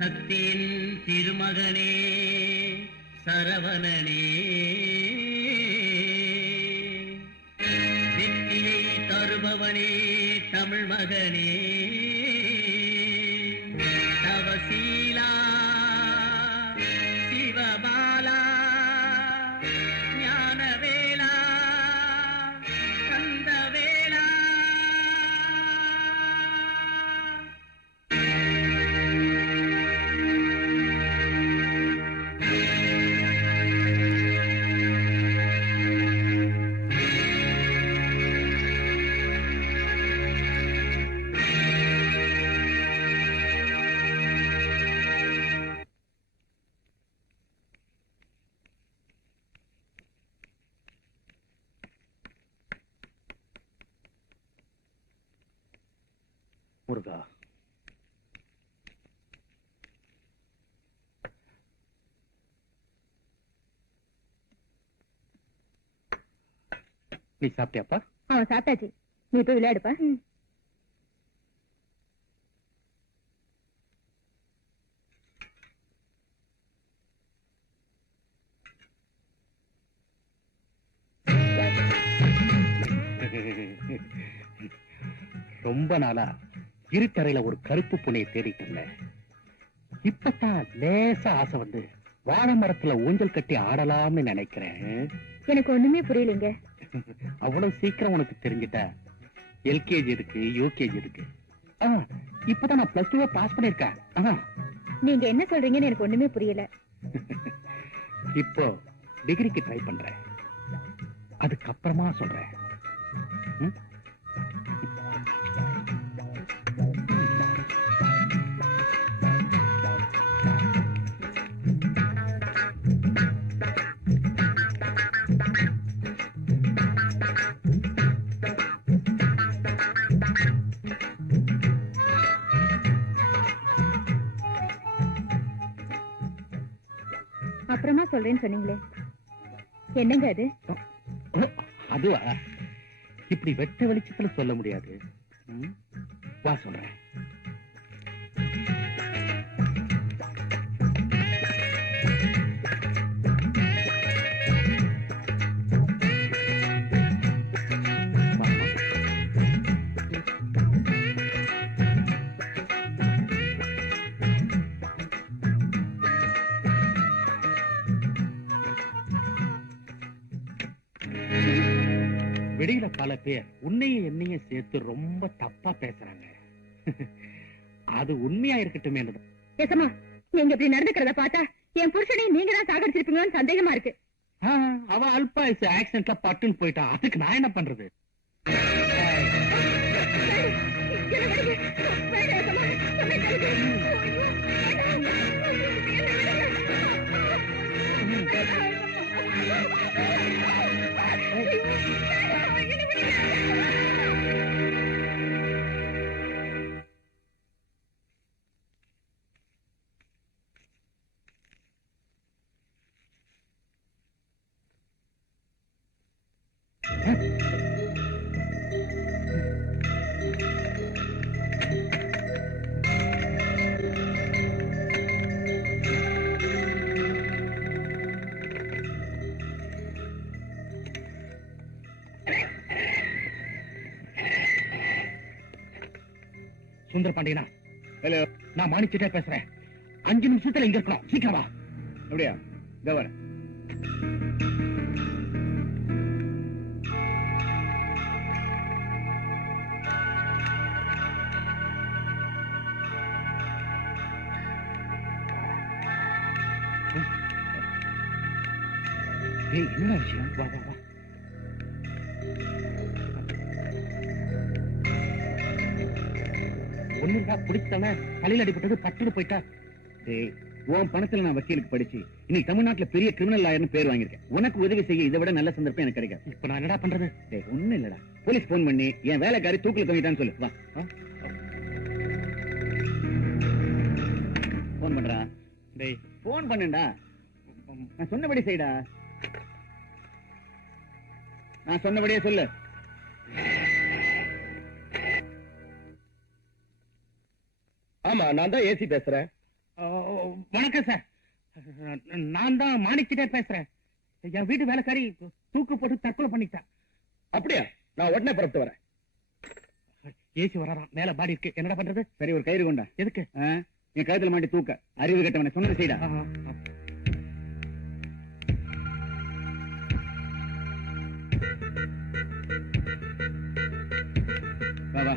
சக்தியின் திருமகனே சரவணனே, வெற்றியை தருபவனே தமிழ் மகனே, தவசீலா சிவபாலா ஞானவேலா கந்தவேலா. முருகா, நீ சாப்பிட்டியாப்பா? சாப்பிட்டாச்சு. நீ போய் விளையாடுப்பா. ரொம்ப நாளா இருட்டறையில ஒரு கருப்பு பூனையை தேடிட்டு இருந்தேன். இப்பதான் லேசா ஆசை வந்து வாழை மரத்துல ஊஞ்சல் கட்டி ஆடலாம்னு நினைக்கிறேன். எனக்கு ஒண்ணுமே புரியலைங்க. அவ்வளவு சீக்கிரம் உனக்கு தெரிஞ்சிட்டா? எல்கேஜி இருக்கு, யூகேஜி இருக்கு. இப்பதான் நான் பிளஸ் 2 பாஸ் பண்ணிருக்கேன். நீங்க என்ன சொல்றீங்கன்னு எனக்கு ஒண்ணுமே புரியல. இப்போ டிகிரிக்கு ட்ரை பண்றேன், அதுக்கப்புறமா சொல்றேன். அப்புறமா சொல்றேன்னு சொன்னீங்களே, என்னங்க அது? அதுவா, இப்படி வெட்ட வெளிச்சத்துல சொல்ல முடியாது. வா சொல்றேன். வெளியில பல பேர் உன்னையும் என்னையும் சேர்த்து ரொம்ப தப்பா பேசுறாங்க. அது உண்மையா இருக்கட்டும். ஏசமா, நீங்க இப்படி நடந்துக்கிறத பார்த்தா என் புருஷனையும் நீங்க தான் சாகடிச்சிருப்பீங்கன்னு சந்தேகமா இருக்கு. அவ அல்பாயுசு ஆக்சிடென்ட்ல பட்டுன்னு போயிட்டான். அதுக்கு நான் என்ன பண்றது? சுந்தர பாண்டியனா? ஹலோ, நான் மாணிச்சிட்டே பேசுறேன். 5 நிமிஷத்துல இங்க இருக்கணும். சீக்கிரம் வா. அப்படியா? இதோ வரேன். என்ன விஷயம்? வா வா வா. ஒண்ணுடா, பிடிச்சவன தலையில் அடிபட்டது பட்டுட்டு போயிட்டா. உன் பணத்துல நான் வக்கீலுக்கு படிச்சு இன்னைக்கு தமிழ்நாட்டுல பெரிய கிரிமினல் லாயர்னு பேர் வாங்கியிருக்கேன். உனக்கு உதவி செய்ய இதை விட நல்ல சந்தர்ப்பம் எனக்கு கிடைக்காது. இப்ப நான் என்னடா பண்றது? ஒண்ணும் இல்லடா, போலீஸ் போன் பண்ணி என் வேலைக்காரி தூக்கில தொங்கிட்டான்னு சொல்லு. வா, போன் பண்றா. போன் பண்ணுடா. நான் சொன்னபடி செய்டா. நான் சொன்னபடியே சொல்லு. ஆமா, நான் தான் ஏசி பேசுறேன். வணக்கம் சார். நான் தான் மாணிக்கிட்டே பேசுறேன். என் வீட்டு வேலைக்காரி தூக்கு போட்டு தற்கொலை பண்ணிட்டா. அப்படியா? நான் உடனே புறப்பட்டு வரேன். ஏசி வரான், மேல பாடி இருக்கு, என்னடா பண்றது? சரி, ஒரு கயிறு கொண்டா. எதுக்கு? என் கழுத்துல மாட்டி தூக்க. அறிவு கட்டவன சொன்னது செய்டா. வா வா.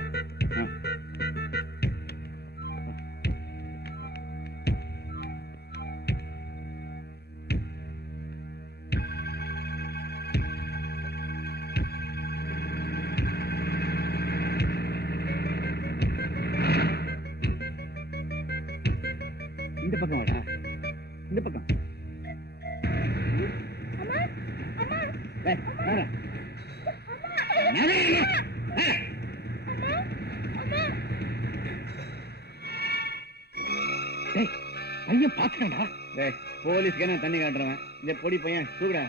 இந்த பக்கம் வாடா. இந்த பக்கம். பையன் பாத்துக்கடா. போலீஸ்க்கு என்ன தண்ணி காட்டுறவன் இந்த பொடி பையன் தூக்குடா.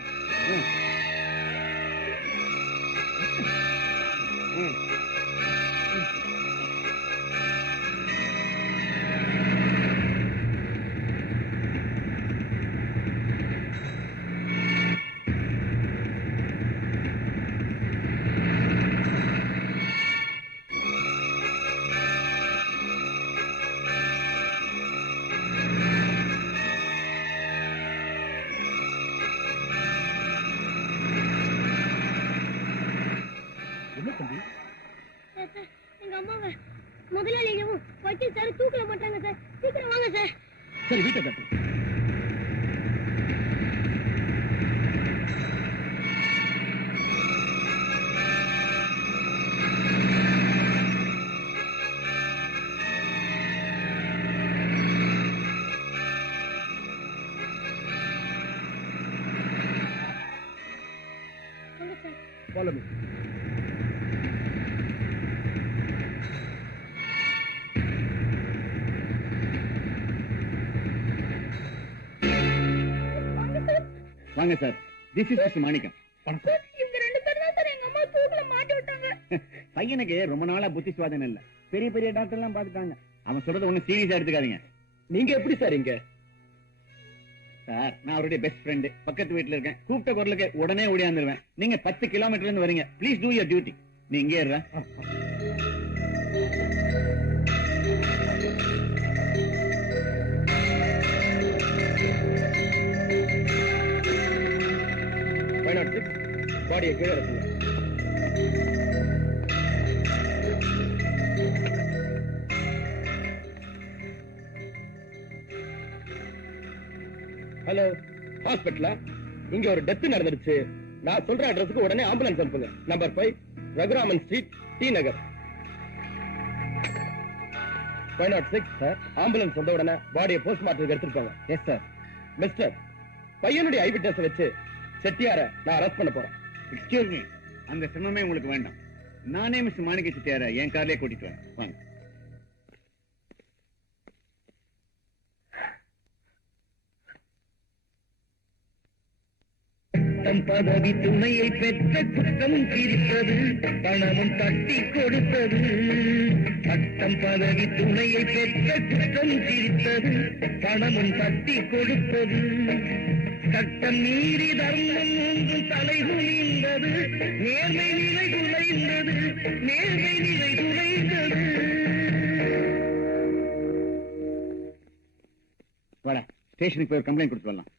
எங்க அம்மாவை முதலாளியும் வக்கீல் சார் தூக்கல மாட்டாங்க சார். சீக்கிரம் வாங்க சார். சரி, வீட்டை கட்டு. வாங்க சார். Follow me. வாங்க சார். திஸ் இஸ் மிஸ்டர் மாணிக்கம். இந்த ரெண்டு பேர் தான் சார் எங்க அம்மா தூக்கல மாட்டி விட்டாங்க. பையனுக்கு ரொம்ப நாளா புத்தி சுவாதனம் இல்ல. பெரிய பெரிய டாக்டர் எல்லாம் பாத்துட்டாங்க. அவன் சொல்றது ஒண்ணு சீரியஸா எடுத்துக்காதீங்க. நீங்க எப்படி சார் இங்க? சார், நான் அவருடைய பெஸ்ட் ஃப்ரெண்ட். பக்கத்து வீட்டுல இருக்கேன். கூப்பிட்ட குரலுக்கு உடனே ஓடியாந்துருவேன். நீங்க 10 கிலோமீட்டர்ல இருந்து வரீங்க. Please do your duty. நீ இங்கே இருற. பாடியை கீழே இருக்குங்க. ஹலோ, ஹாஸ்பிட்டலா? இங்க ஒரு டெத் நடந்துருச்சு. நான் சொல்ற அட்ரஸுக்கு உடனே ஆம்புலன்ஸ் அனுப்புங்க. நம்பர் 5 ரகுராமன் ஸ்ட்ரீட், டி நகர். 506 சார். ஆம்புலன்ஸ் வந்த உடனே பாடியை போஸ்ட்மார்ட்டத்துக்கு எடுத்துட்டு போங்க. Yes sir. மிஸ்டர், பையனுடைய ஐ விட்னஸ் வச்சு செட்டியார நான் அரெஸ்ட் பண்ண போறேன். எக்ஸ்கியூஸ் மீ, அந்த சிரமமே உங்களுக்கு வேண்டாம். நானே மிஸ்டர் மாணிக்க செட்டியார என் கார்லயே கூட்டிட்டு வரேன். வாங்க. பதவி துணையை பெற்ற குற்றம் சிரித்தது, பணமும் தட்டி கொடுத்தது. சட்டம் பதவி துணையை பெற்ற குற்றம் சிரித்தது, பணமும் தட்டி கொடுத்தது. சட்டம் மீறி தர்மம் ஒன்றும் தலை குனிந்தது, நேர்மை நிலை குலைந்தது, நேர்மை நிலை குலைந்தது. வாடா, ஸ்டேஷனுக்கு போய் ஒரு கம்ப்ளைண்ட் கொடுத்து வரலாம்.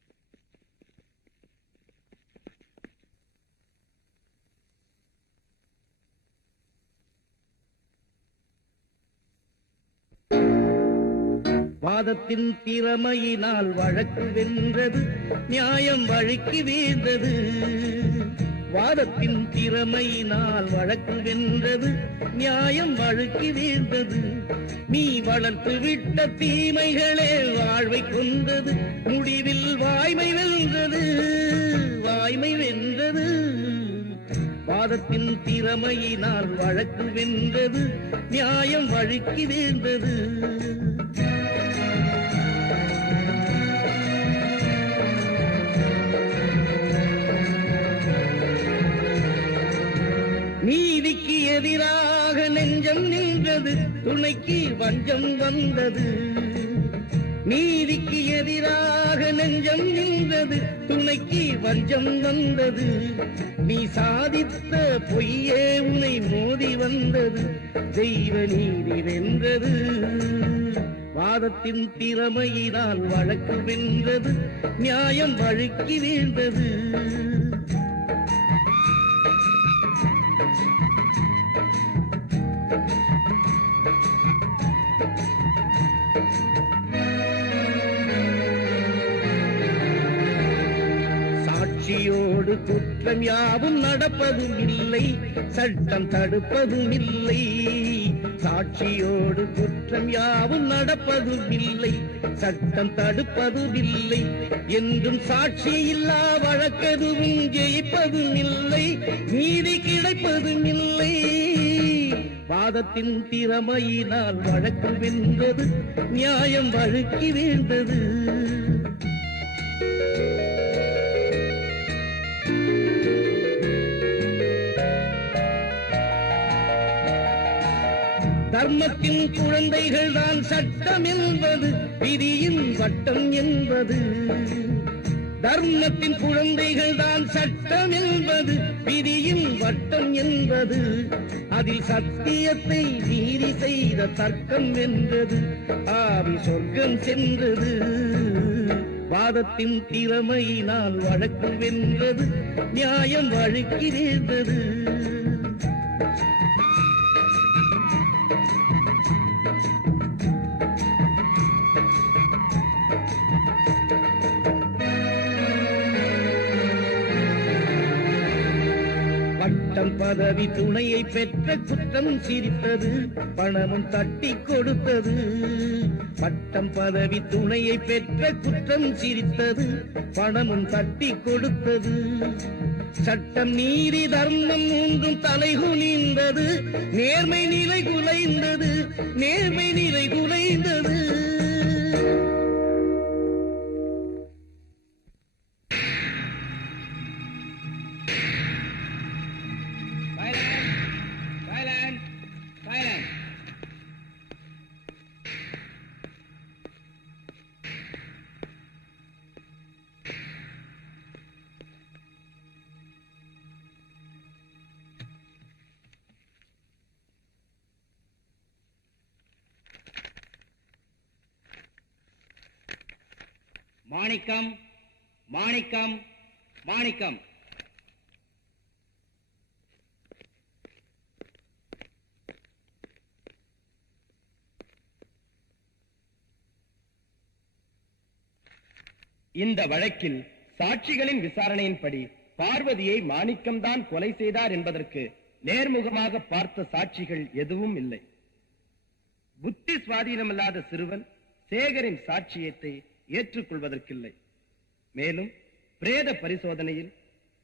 வாதத்தின் திறமையினால் வழக்கு வென்றது, நியாயம் வழிக்கு வீழ்ந்தது. வாதத்தின் திறமையினால் வழக்கு வென்றது, நியாயம் வழுக்கி வீழ்ந்தது. நீ வளர்த்து விட்ட தீமைகளே வாழ்வை கொண்டது, முடிவில் வாய்மை வென்றது, வாய்மை வென்றது. வாதத்தின் திறமையினால் வழக்கு வென்றது, நியாயம் வழுக்கி வீழ்ந்தது. நீதிக்கு எதிராக நெஞ்சம் நின்றது, துணைக்கு வஞ்சம் வந்தது. நீதிக்கு எதிராக நெஞ்சம் நின்றது, துணைக்கு வஞ்சம் வந்தது. நீ சாதித்த பொய்யே உனை மோதி வந்தது, தெய்வ நீதி வென்றது. வாதத்தின் திறமையினால் வழக்கு வென்றது, நியாயம் வழுக்கி வீழ்ந்தது. சாட்சியோடு குற்றம் யாவும் நடப்பதும் இல்லை, சட்டம் தடுப்பதும் இல்லை. சாட்சியோடு குற்றம் யாவும் நடப்பதும் இல்லை, சட்டம் தடுப்பதும் இல்லை. என்றும் சாட்சி இல்லா வழக்கெதுவும் ஜெயிப்பதும் இல்லை, நீதி கிடைப்பதும் இல்லை. வாதத்தின் திறமையினால் வழக்கு வென்றது, நியாயம் வழுக்கி வீழ்ந்தது. தர்மத்தின் குழந்தைகள் தான் சட்டம் என்பது, விதியின் வட்டம் என்பது. தர்மத்தின் குழந்தைகள் தான் சட்டம் என்பது, விதியின் வட்டம் என்பது. அதில் சத்தியத்தை மீறி செய்த தர்க்கம் வென்றது, ஆவி சொர்க்கம் சென்றது. வாதத்தின் திறமையினால் வழக்கு வென்றது, நியாயம் வழுக்கி வீழ்ந்தது. பட்டம் பதவி துணையை பெற்ற குற்றம் சிரித்தது, பணமும் தட்டி கொடுத்தது. பட்டம் பதவி துணையை பெற்ற குற்றம் சிரித்தது, பணமும் தட்டி கொடுத்தது. சட்டம் நீதி தர்மம் மூன்றும் தலைகுனிந்தது, நேர்மை நிலை குலைந்தது, நேர்மை நிலை குலைந்தது. மாணிக்கம், மாணிக்கம், மாணிக்கம். இந்த வழக்கில் சாட்சிகளின் விசாரணையின்படி பார்வதியை மாணிக்கம்தான் கொலை செய்தார் என்பதற்கு நேர்முகமாக பார்த்த சாட்சிகள் எதுவும் இல்லை. புத்தி சுவாதீனமில்லாத சிறுவன் சேகரின் சாட்சியத்தை ஏற்றுக்கொள்வதற்கில்லை. மேலும் பிரேத பரிசோதனையில்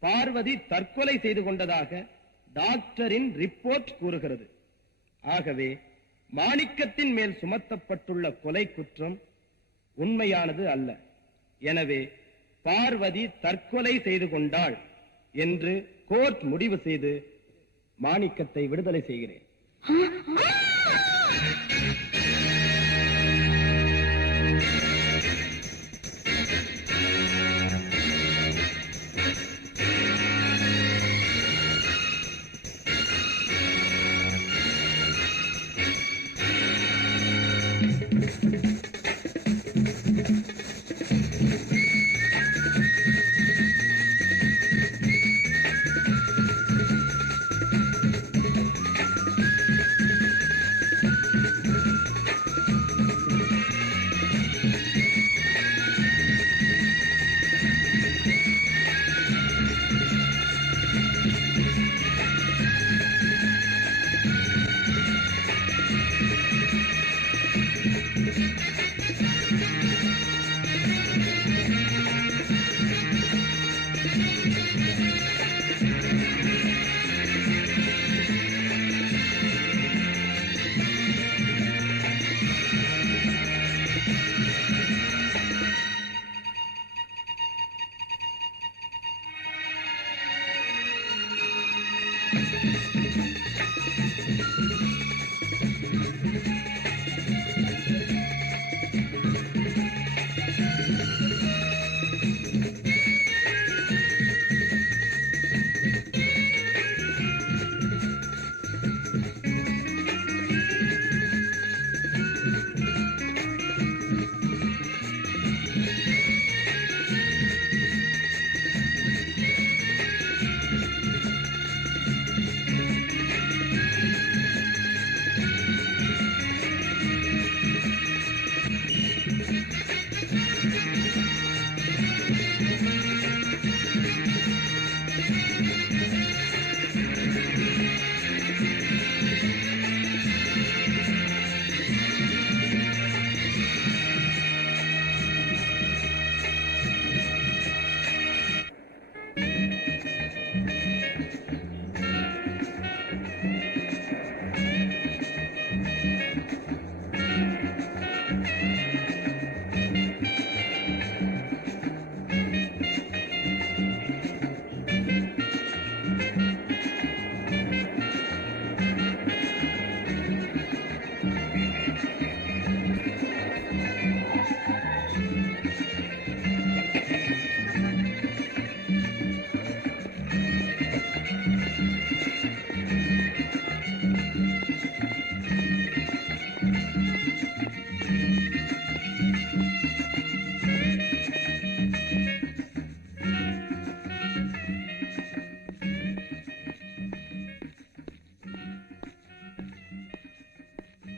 பார்வதி தற்கொலை செய்து கொண்டதாக டாக்டரின் ரிப்போர்ட் கூறுகிறது. ஆகவே மாணிக்கத்தின் மேல் சுமத்தப்பட்டுள்ள கொலை குற்றம் உண்மையானது அல்ல. எனவே பார்வதி தற்கொலை செய்து கொண்டாள் என்று கோர்ட் முடிவு செய்து மாணிக்கத்தை விடுதலை செய்கிறேன்.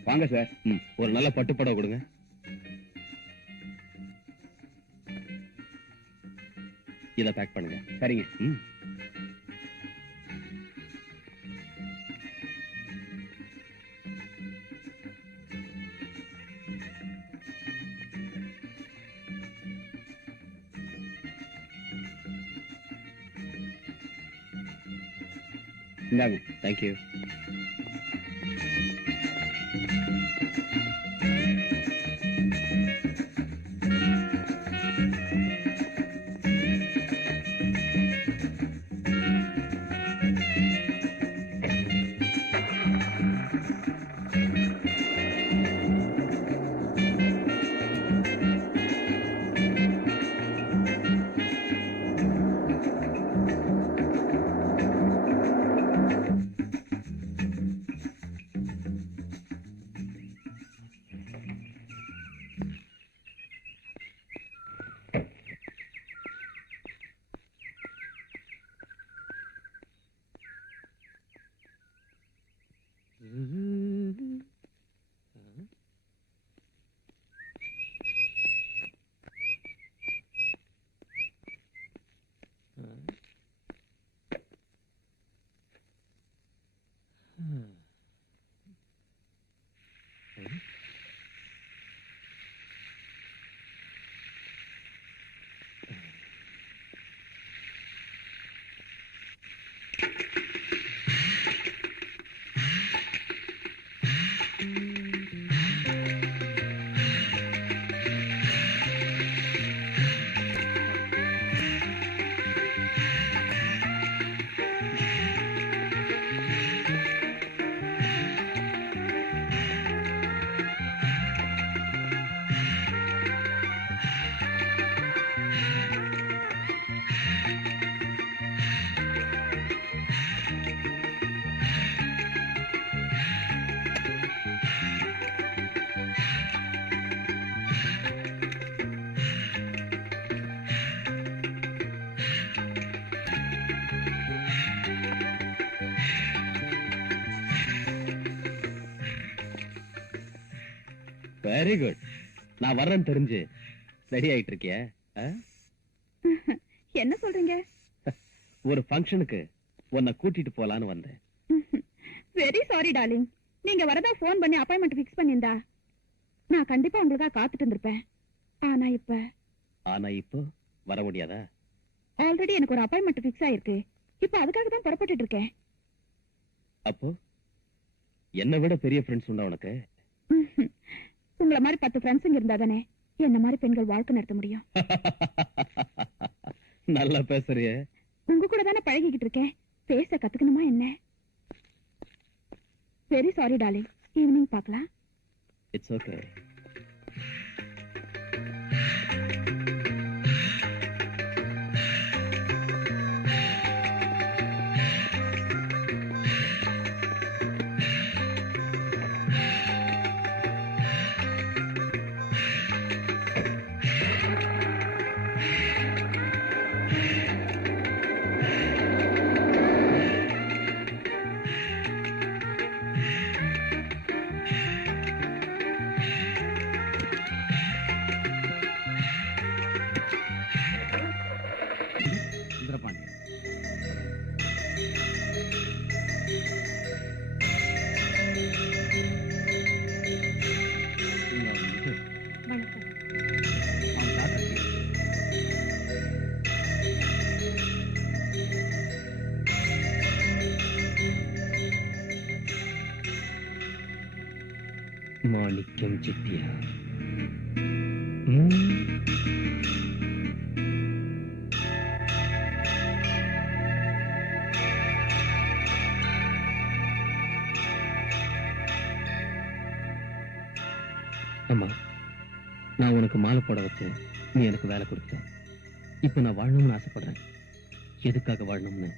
வாங்க சார். ஒரு நல்ல பட்டு புடவை கொடுங்க. இத பேக் பண்ணுங்க. சரிங்க. இந்தாங்க. தேங்க்யூ. Very good. நான் வர்றேன்னு தெரிஞ்சு ரெடி ஆயிட்டு இருக்கிய? என்ன சொல்றீங்க? ஒரு ஃபங்க்ஷனுக்கு உன்னை கூட்டிட்டு போலான்னு வந்தேன். Very sorry darling. நீங்க வரதா போன் பண்ணி அப்பாயின்மெண்ட் ஃபிக்ஸ் பண்ணிருந்தா நான் கண்டிப்பா உங்களுக்காக காத்துட்டு இருந்திருப்பேன். ஆனா இப்போ வர முடியாதா? ஆல்ரெடி எனக்கு ஒரு அப்பாயின்மெண்ட் ஃபிக்ஸ் ஆயிருக்கு. இப்போ அதுக்காக தான் புறப்பட்டுட்டு இருக்கேன். அப்போ என்ன விட பெரிய ஃப்ரெண்ட்ஸ் உண்டா உனக்கு? உங்கள மாதிரி 10 ஃப்ரெண்ட்ஸுங்க இருந்தா தானே என்ன மாதிரி பெண்கள் வாழ்க்கை நடத்த முடியும். நல்லா பேசுறிய. உங்க கூட தானே பழகிக்கிட்டு இருக்கேன். பேச கத்துக்கணுமா என்ன? Very sorry darling. ஈவினிங் பார்க்கலாம். It's okay. மாணிக்கம் செட்டியார். அம்மா, நான் உனக்கு மாலை போட வச்சேன், நீ எனக்கு வேலை கொடுத்த. இப்ப நான் வாழணும்னு ஆசைப்படுறேன். எதுக்காக வாழணும்னு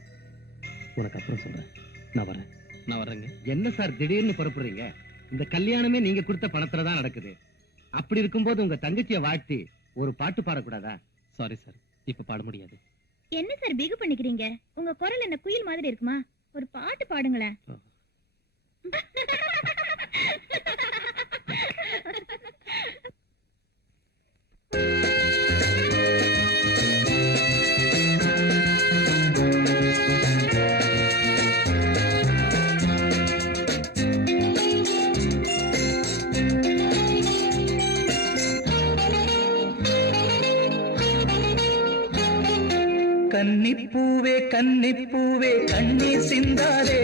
உனக்கு அப்புறம் சொல்றேன். நான் வரேங்க. என்ன சார் திடீர்னு புறப்படுறீங்க? இந்த கல்யாணமே நீங்க கொடுத்த பணத்துல தான் நடக்குது. அப்படி இருக்கும்போது உங்க தங்கச்சியை வாழ்த்தி ஒரு பாட்டு பாடக்கூடாதா? சாரி சார், இப்ப பாட முடியாது. என்ன சார் பிகு பண்ணிக்கிறீங்க? உங்க குரல் என்ன குயில் மாதிரி இருக்குமா? ஒரு பாட்டு பாடுங்களேன். கன்னிப்பூவே கன்னிப்பூவே கண்ணீர் சிந்தாதே,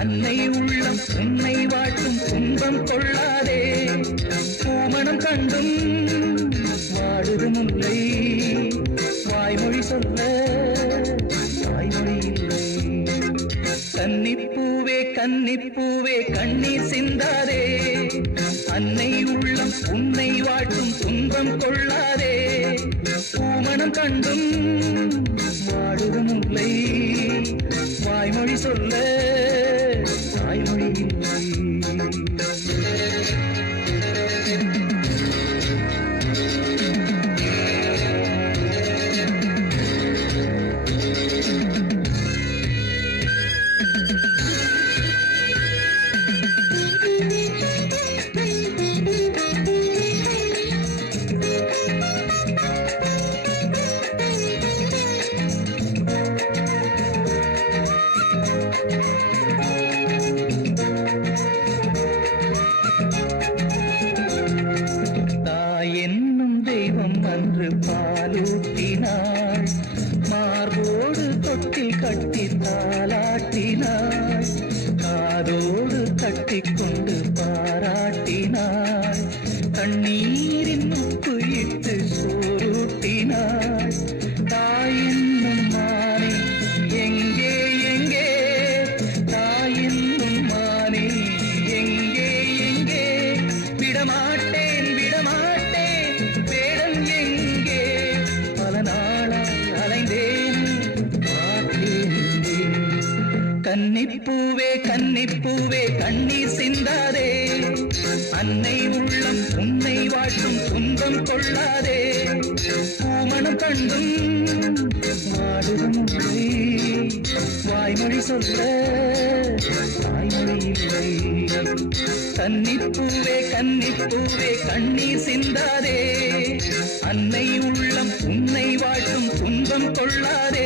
அன்னை உள்ளம் உன்னை வாட்டும் துன்பம் கொள்ளாதே. பூமணம் கண்டும் வாடுது முல்லை, வாய்மொழி சொல்ல வாய்மொழி இல்லை. கன்னிப்பூவே கன்னிப்பூவே கண்ணீர் சிந்தாதே, அன்னை உள்ளம் உன்னை வாட்டும் துன்பம் கொள்ளாதே. பூமணம் கண்டும் வாடுது முல்லை, வாய்மொழி சொல்ல வாய்மொழி இல்லை. பாலூட்டினாள், மார்போடு தொட்டில் கட்டி தாலாட்டினாள், காதோடு கட்டிக்கொண்டு பாராட்டினாள், கண்ணீரின் உப்பு இட்டு சோறுட்டினாள். தாயின்னும் மானே எங்கே எங்கே, தாயின்னும் மானே எங்கே எங்கே, விடமாட்டேன் விடமாட்டேன் வேடம் எங்கே, பல நாளாய் அலைந்தேன் பார்த்தேன். கன்னிப்பூவே கன்னிப்பூவே கண்ணீர் சிந்தாதே, அன்னை உள்ளம் உன்னை வாட்டும் துன்பம் கொள்ளாதே. பூமணம் கண்டும் வாடுதும் இல்லை, வாய்மொழி சொல்ல வாய்மொழி இல்லை. கன்னிப்பூவே கன்னிப்பூவே கண்ணீர் சிந்தாதே, அன்னை உள்ளம் உன்னை வாட்டும் துன்பம் கொள்ளாதே.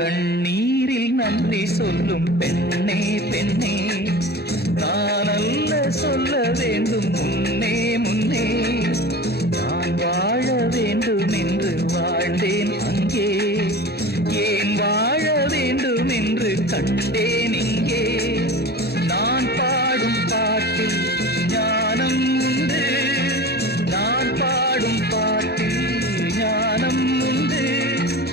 கண்ணீரில் நன்றி சொல்லும் பெண்ணே பெண்ணே, நான் அல்ல சொல்ல வேண்டும் முன்னே முன்னே. நான் வாழ வேண்டும் என்று வாழ்ந்தேன் அங்கே, ஏன் வாழ வேண்டும் என்று கண்டேன் இங்கே. நான் பாடும் பாட்டில் ஞானம் உண்டு, நான் பாடும் பாட்டில் ஞானம் உண்டு.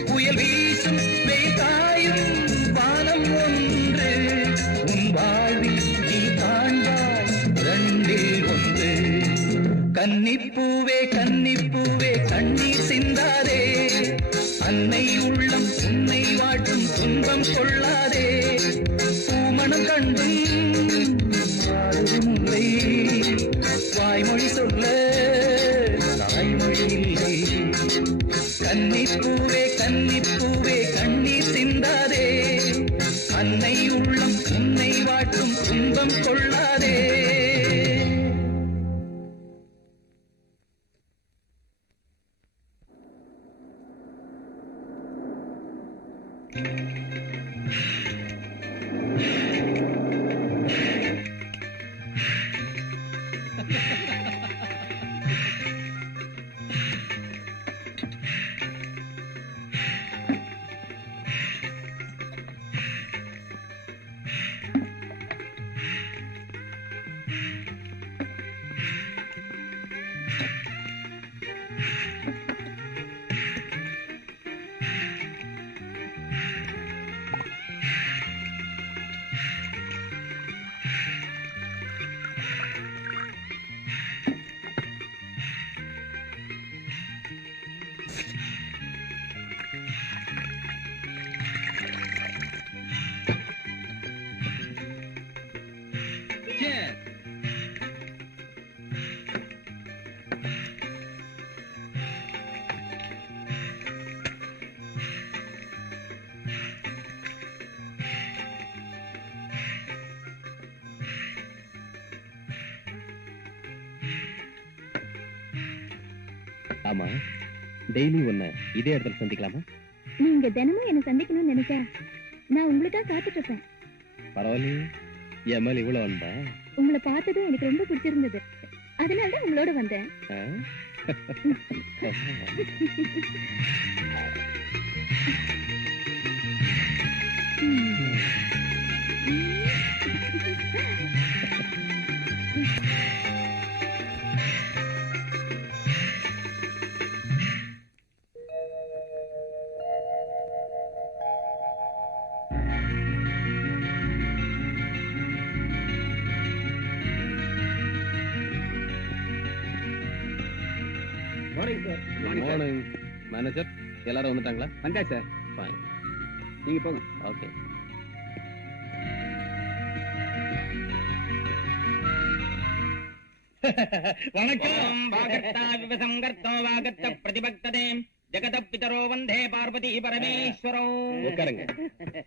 புயல் வீசும் வெயில் காயும் வானம் ஒன்று, உன் வாழ்வில் நீ காண்பாய் ரெண்டில் ஒன்று. கன்னிப்பூவே கன்னிப்பூவே கண்ணீர் சிந்தாதே, அன்னை உள்ளம் உன்னை வாட்டும் துன்பம் கொள்ளாதே. பூமணம் கண்டும் வாடுதும் இல்லை, வாய்மொழி சொல்ல தாய்மொழி இல்லை. கன்னிப்பூவே கன்னிப்பூவே கண்ணீர் சிந்தாதே, அன்னை உள்ளம் உன்னை வாட்டும் துன்பம் துன்பம் கொள்ளாதே. ஆமா, டெய்லி ஒன்ன இதே இடத்துல சந்திக்கலாமா? நீங்க தினமும் என்ன சந்திக்கணும்னு நினைச்சா நான் உங்களுக்காக காத்துட்டு இருப்பேன். பரவாயில்லையே, என் மேல இவ்வளவு அன்பா? உங்களை பார்த்ததும் எனக்கு ரொம்ப பிடிச்சிருந்தது, அதனாலதான் உங்களோட வந்தேன். மார்னிங் மேனேஜர், எல்லாரும் வந்துட்டாங்களா? வந்தா சார். ஃபைன், நீங்க போங்க. ஓகே. வணக்கம். பிரதிபக்ததே ஜெகத பிதரோ வந்தே பார்வதி பரமேஸ்வரோ. உட்காருங்க.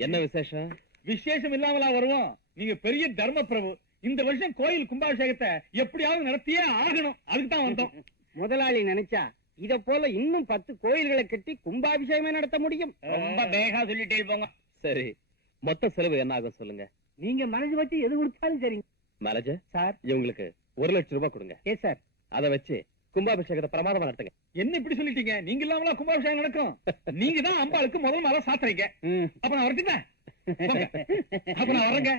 என்ன விசேஷம்? விசேஷம் இல்லாமலா வருவோம்? நீங்க பெரிய தர்ம பிரபு. இந்த வருஷம் கோயில் கும்பாபிஷேகத்தை எப்படியாவது நடத்தியே ஆகணும். அதுக்கு தான் வந்தோம். முதலாளி நினைச்சா இத போல இன்னும் 10 கோயில்களை கட்டி கும்பாபிஷேகமே நடத்த முடியும். ரொம்ப வேகா சொல்லிட்டே போங்க. சரி, மொத்த செலவு என்ன ஆகும் சொல்லுங்க. நீங்க மனசு வச்சு எது கொடுத்தாலும் சரிங்க. Manager sir. இவங்களுக்கு 1,00,000 ரூபாய் கொடுங்க. ஏ சார், அதை வச்சு கும்பாபிஷேகத்தை பிரமாதமா நடத்துங்க. என்ன இப்படி சொல்லிட்டீங்க? நீங்க இல்லாமலா கும்பாபிஷேகம் நடக்கும்? நீங்க தான் அம்பாளுக்கு முதல் மாலை சாத்துறீங்க. அப்ப நான் வரட்டுங்க. அப்ப நான் வரேங்க.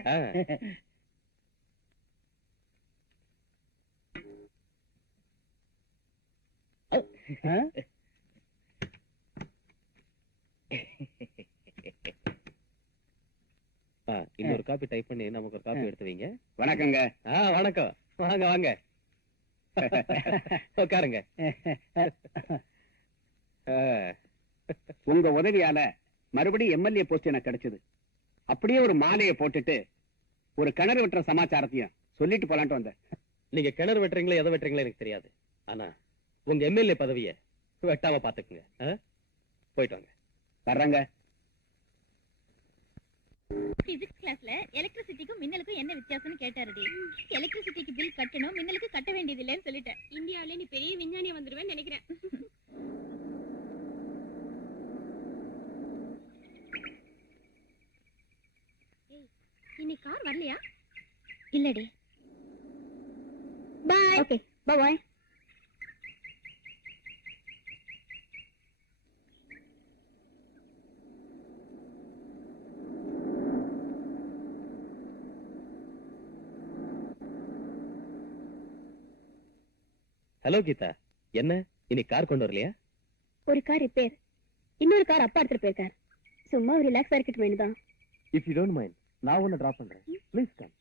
இன்னொரு காப்பி டைப் பண்ணி நமக்கு ஒரு காப்பி எடுத்து வைங்க. வணக்கங்க. வணக்கம். வாங்க வாங்க, உட்காருங்க. உங்க உதவியால மறுபடியும் எம்எல்ஏ போஸ்ட் எனக்கு கிடைச்சது. அப்படியே ஒரு மாலையை போட்டுட்டு ஒரு கிணறு வெட்டுற சமாச்சாரத்தையும் சொல்லிட்டு போலான்ட்டு வந்தேன். நீங்க கிணறு வெட்டுறீங்களா எதை வெட்டுறீங்களா எனக்கு தெரியாது. ஆனா உங்க எம்எல்ஏ பதவியை வெட்டாம பாத்துக்குங்க. போயிட்டு வாங்க. வர்றங்க. பிசிக்ஸ் கிளாஸ்ல எலக்ட்ரிசிட்டிக்கும் மின்னலுக்கும் என்ன வித்தியாசம்னு கேட்டாருடி. எலக்ட்ரிசிட்டிக்கு பில் கட்டணும், மின்னலுக்கு கட்ட வேண்டியது இல்லைன்னு சொல்லிட்டேன். இந்தியாவிலே நீ பெரிய விஞ்ஞானியா வந்துருவேன்னு நினைக்கிறேன். இன்னைக்கு கார் வரலையா? இல்லடி. பாய். ஓகே, பாய். ஹலோ கீதா, என்ன இன்னைக்கு கார் கொண்டு வரலையா? ஒரு கார் ரிப்பேர், இன்னொரு கார் அப்பா எடுத்துட்டு போயிருக்கார். சும்மா ஒரு ரிலாக்ஸா இருக்கட்டும் வேணுதான். இஃப் யூ டோன்ட் மைண்ட், நான் உன்னை டிராப் பண்றேன். Please come.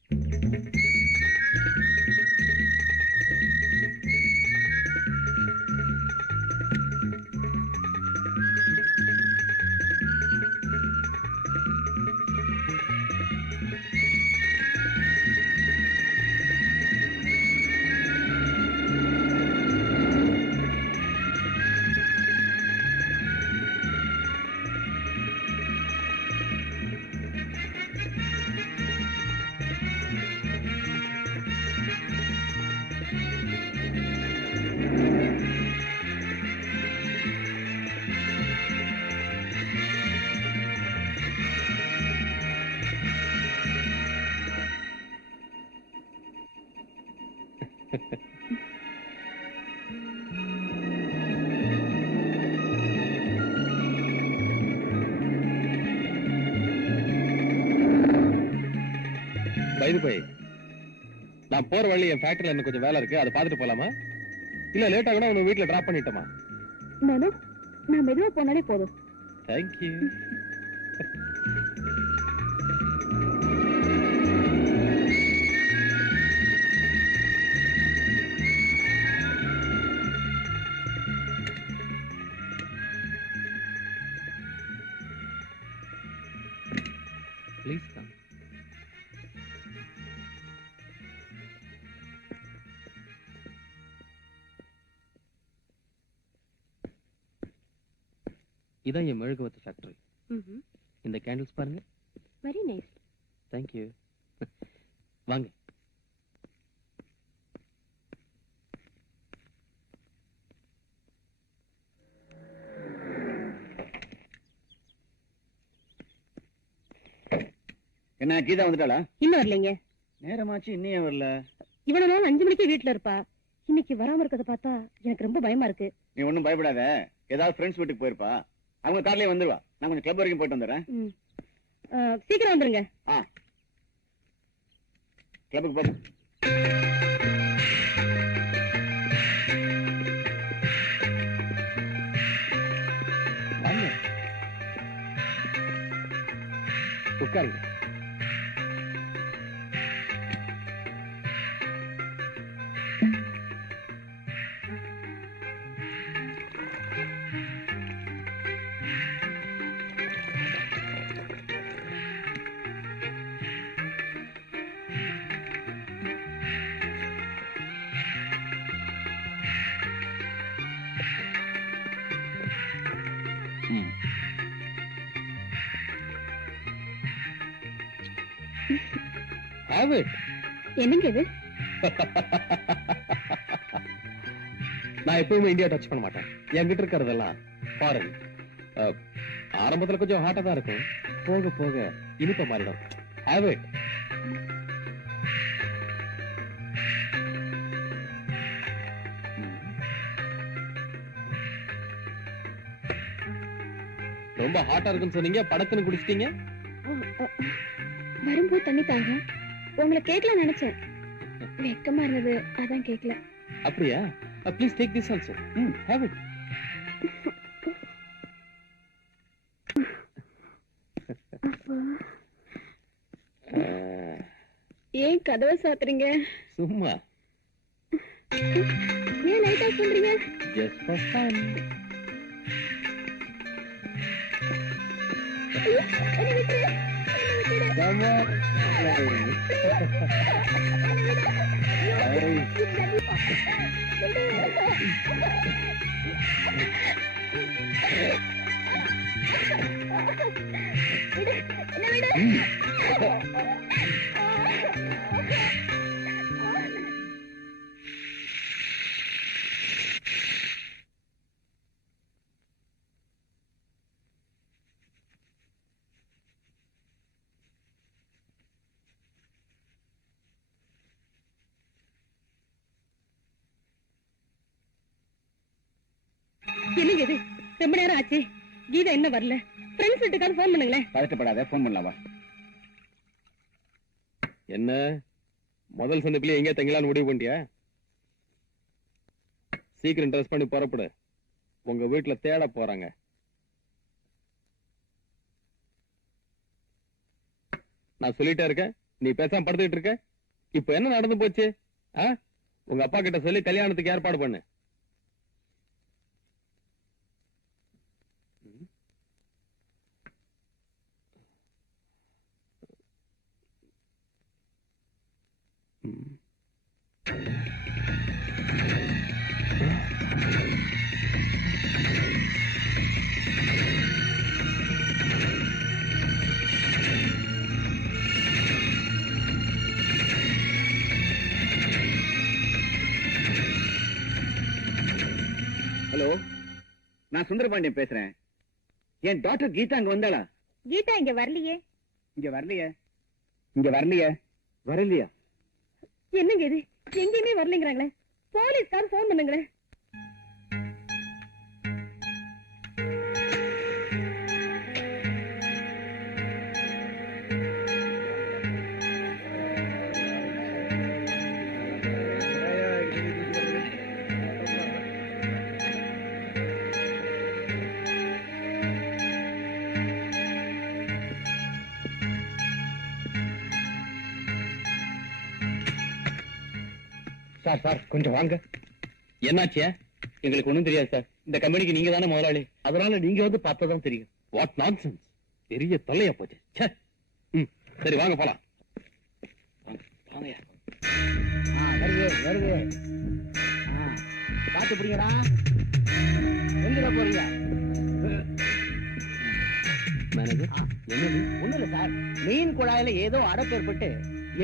பைது போய் நான் போற வழி என் ஃபேக்டரியில எனக்கு கொஞ்சம் வேலை இருக்கு, அதை பார்த்துட்டு போலாமா? இல்ல லேட்டா கூட உன்னை வீட்டுல டிராப் பண்ணிட்டோமா? நான் மெதுவா போனாலே போதும். தேங்க்யூ. Please come. இதான் என் மெழுகுவர்த்தி ஃபேக்டரி. இந்த கேண்டில்ஸ் பாருங்க. Very nice. தேங்க்யூ. வாங்க. என்ன கீதா வந்துட்டாளா? இன்னும் வரலைங்க. நேரமாச்சு, இன்னும் வரல. இவ்வளவு நாள் 5 மணிக்கு வீட்டுல இருப்பா. இன்னைக்கு வராம இருக்கத பார்த்தா எனக்கு ரொம்ப பயமா இருக்கு. நீ ஒண்ணும் பயப்படாத, ஏதாவது ஃப்ரெண்ட்ஸ் வீட்டுக்கு போயிருப்பா, அவங்க கார்லயே வந்துருவா. நான் கொஞ்சம் கிளப் வரைக்கும் போயிட்டு வந்துடுறேன். சீக்கிரம் வந்துருங்க. கிளப்புக்கு போறேன். உட்காருங்க. Have it. என்னங்க இது? நான் எப்பவுமே இந்தியா டச் பண்ண மாட்டேன். என்கிட்ட இருக்கிறதெல்லாம் ஃபாரின். ஆரம்பத்துல கொஞ்சம் ஹாட்டா தான் இருக்கும், போக போக இனிப்ப மாறிடும். Have it. ரொம்ப ஹாட்டா இருக்குன்னு சொன்னீங்க, படக்குன்னு குடிச்சிட்டீங்க. வரும்போது தண்ணி தாங்க. உங்களை கேட்கலாம் நினைச்சேன், வெக்கமா இருந்தது, அதான் கேட்கல. அப்படியா? Please take this also. Have it. ஏன் கதவை சாத்துறீங்க? சும்மா. ஏன் லைட் ஆஃப் பண்றீங்க? Just for fun. Come on. என்னங்க இது? ரொம்ப நேரம் ஆச்சு, கீதா என்ன வரல. ஃப்ரெண்ட்ஸ் வீட்டுக்காவது ஃபோன் பண்ணுங்களேன். பதட்டப்படாத, ஃபோன் பண்ணலாமா? என்ன முதல் சந்திப்பிலே எங்கே தங்கலான்னு முடிவு பண்ணிட்டியா? சீக்கிரம் ட்ரெஸ் பண்ணி புறப்படு, உங்க வீட்டுல தேட போறாங்க. நான் சொல்லிட்டே இருக்கேன், நீ பேசாம படுத்துக்கிட்டு இருக்க. இப்ப என்ன நடந்து போச்சு? உங்க அப்பா கிட்ட சொல்லி கல்யாணத்துக்கு ஏற்பாடு பண்ணு. ஹலோ, நான் சுந்தரபாண்டியன் பேசுறேன். என் டாக்டர் கீதா அங்க வந்தாளா? கீதா இங்க வரலையே. இங்க வரலையே? இங்க வரலையே? வரலையா? என்னங்க இது? எங்கேயுமே வரலைங்கிறாங்களே, போலீஸ்கார் போன் பண்ணுங்களேன். சார் சார் கொஞ்சம் வாங்க. என்னாச்சியா? எங்களுக்கு ஒண்ணும் தெரியாது சார். இந்த கம்பெனிக்கு நீங்க தானே முதலாளி, அதனால நீங்க வந்து பார்த்ததான் தெரியும். What nonsense! பெரிய தொல்லையா போச்சு. ச்சே. சரி வாங்க போலாம். வாங்கயா. வருது பாத்து பிடிங்கடா. எங்க போறீங்க? மேனேஜர், என்னது? ஒண்ணு இல்ல சார், மீன் குழாயில ஏதோ அடப்பு ஏற்பட்டு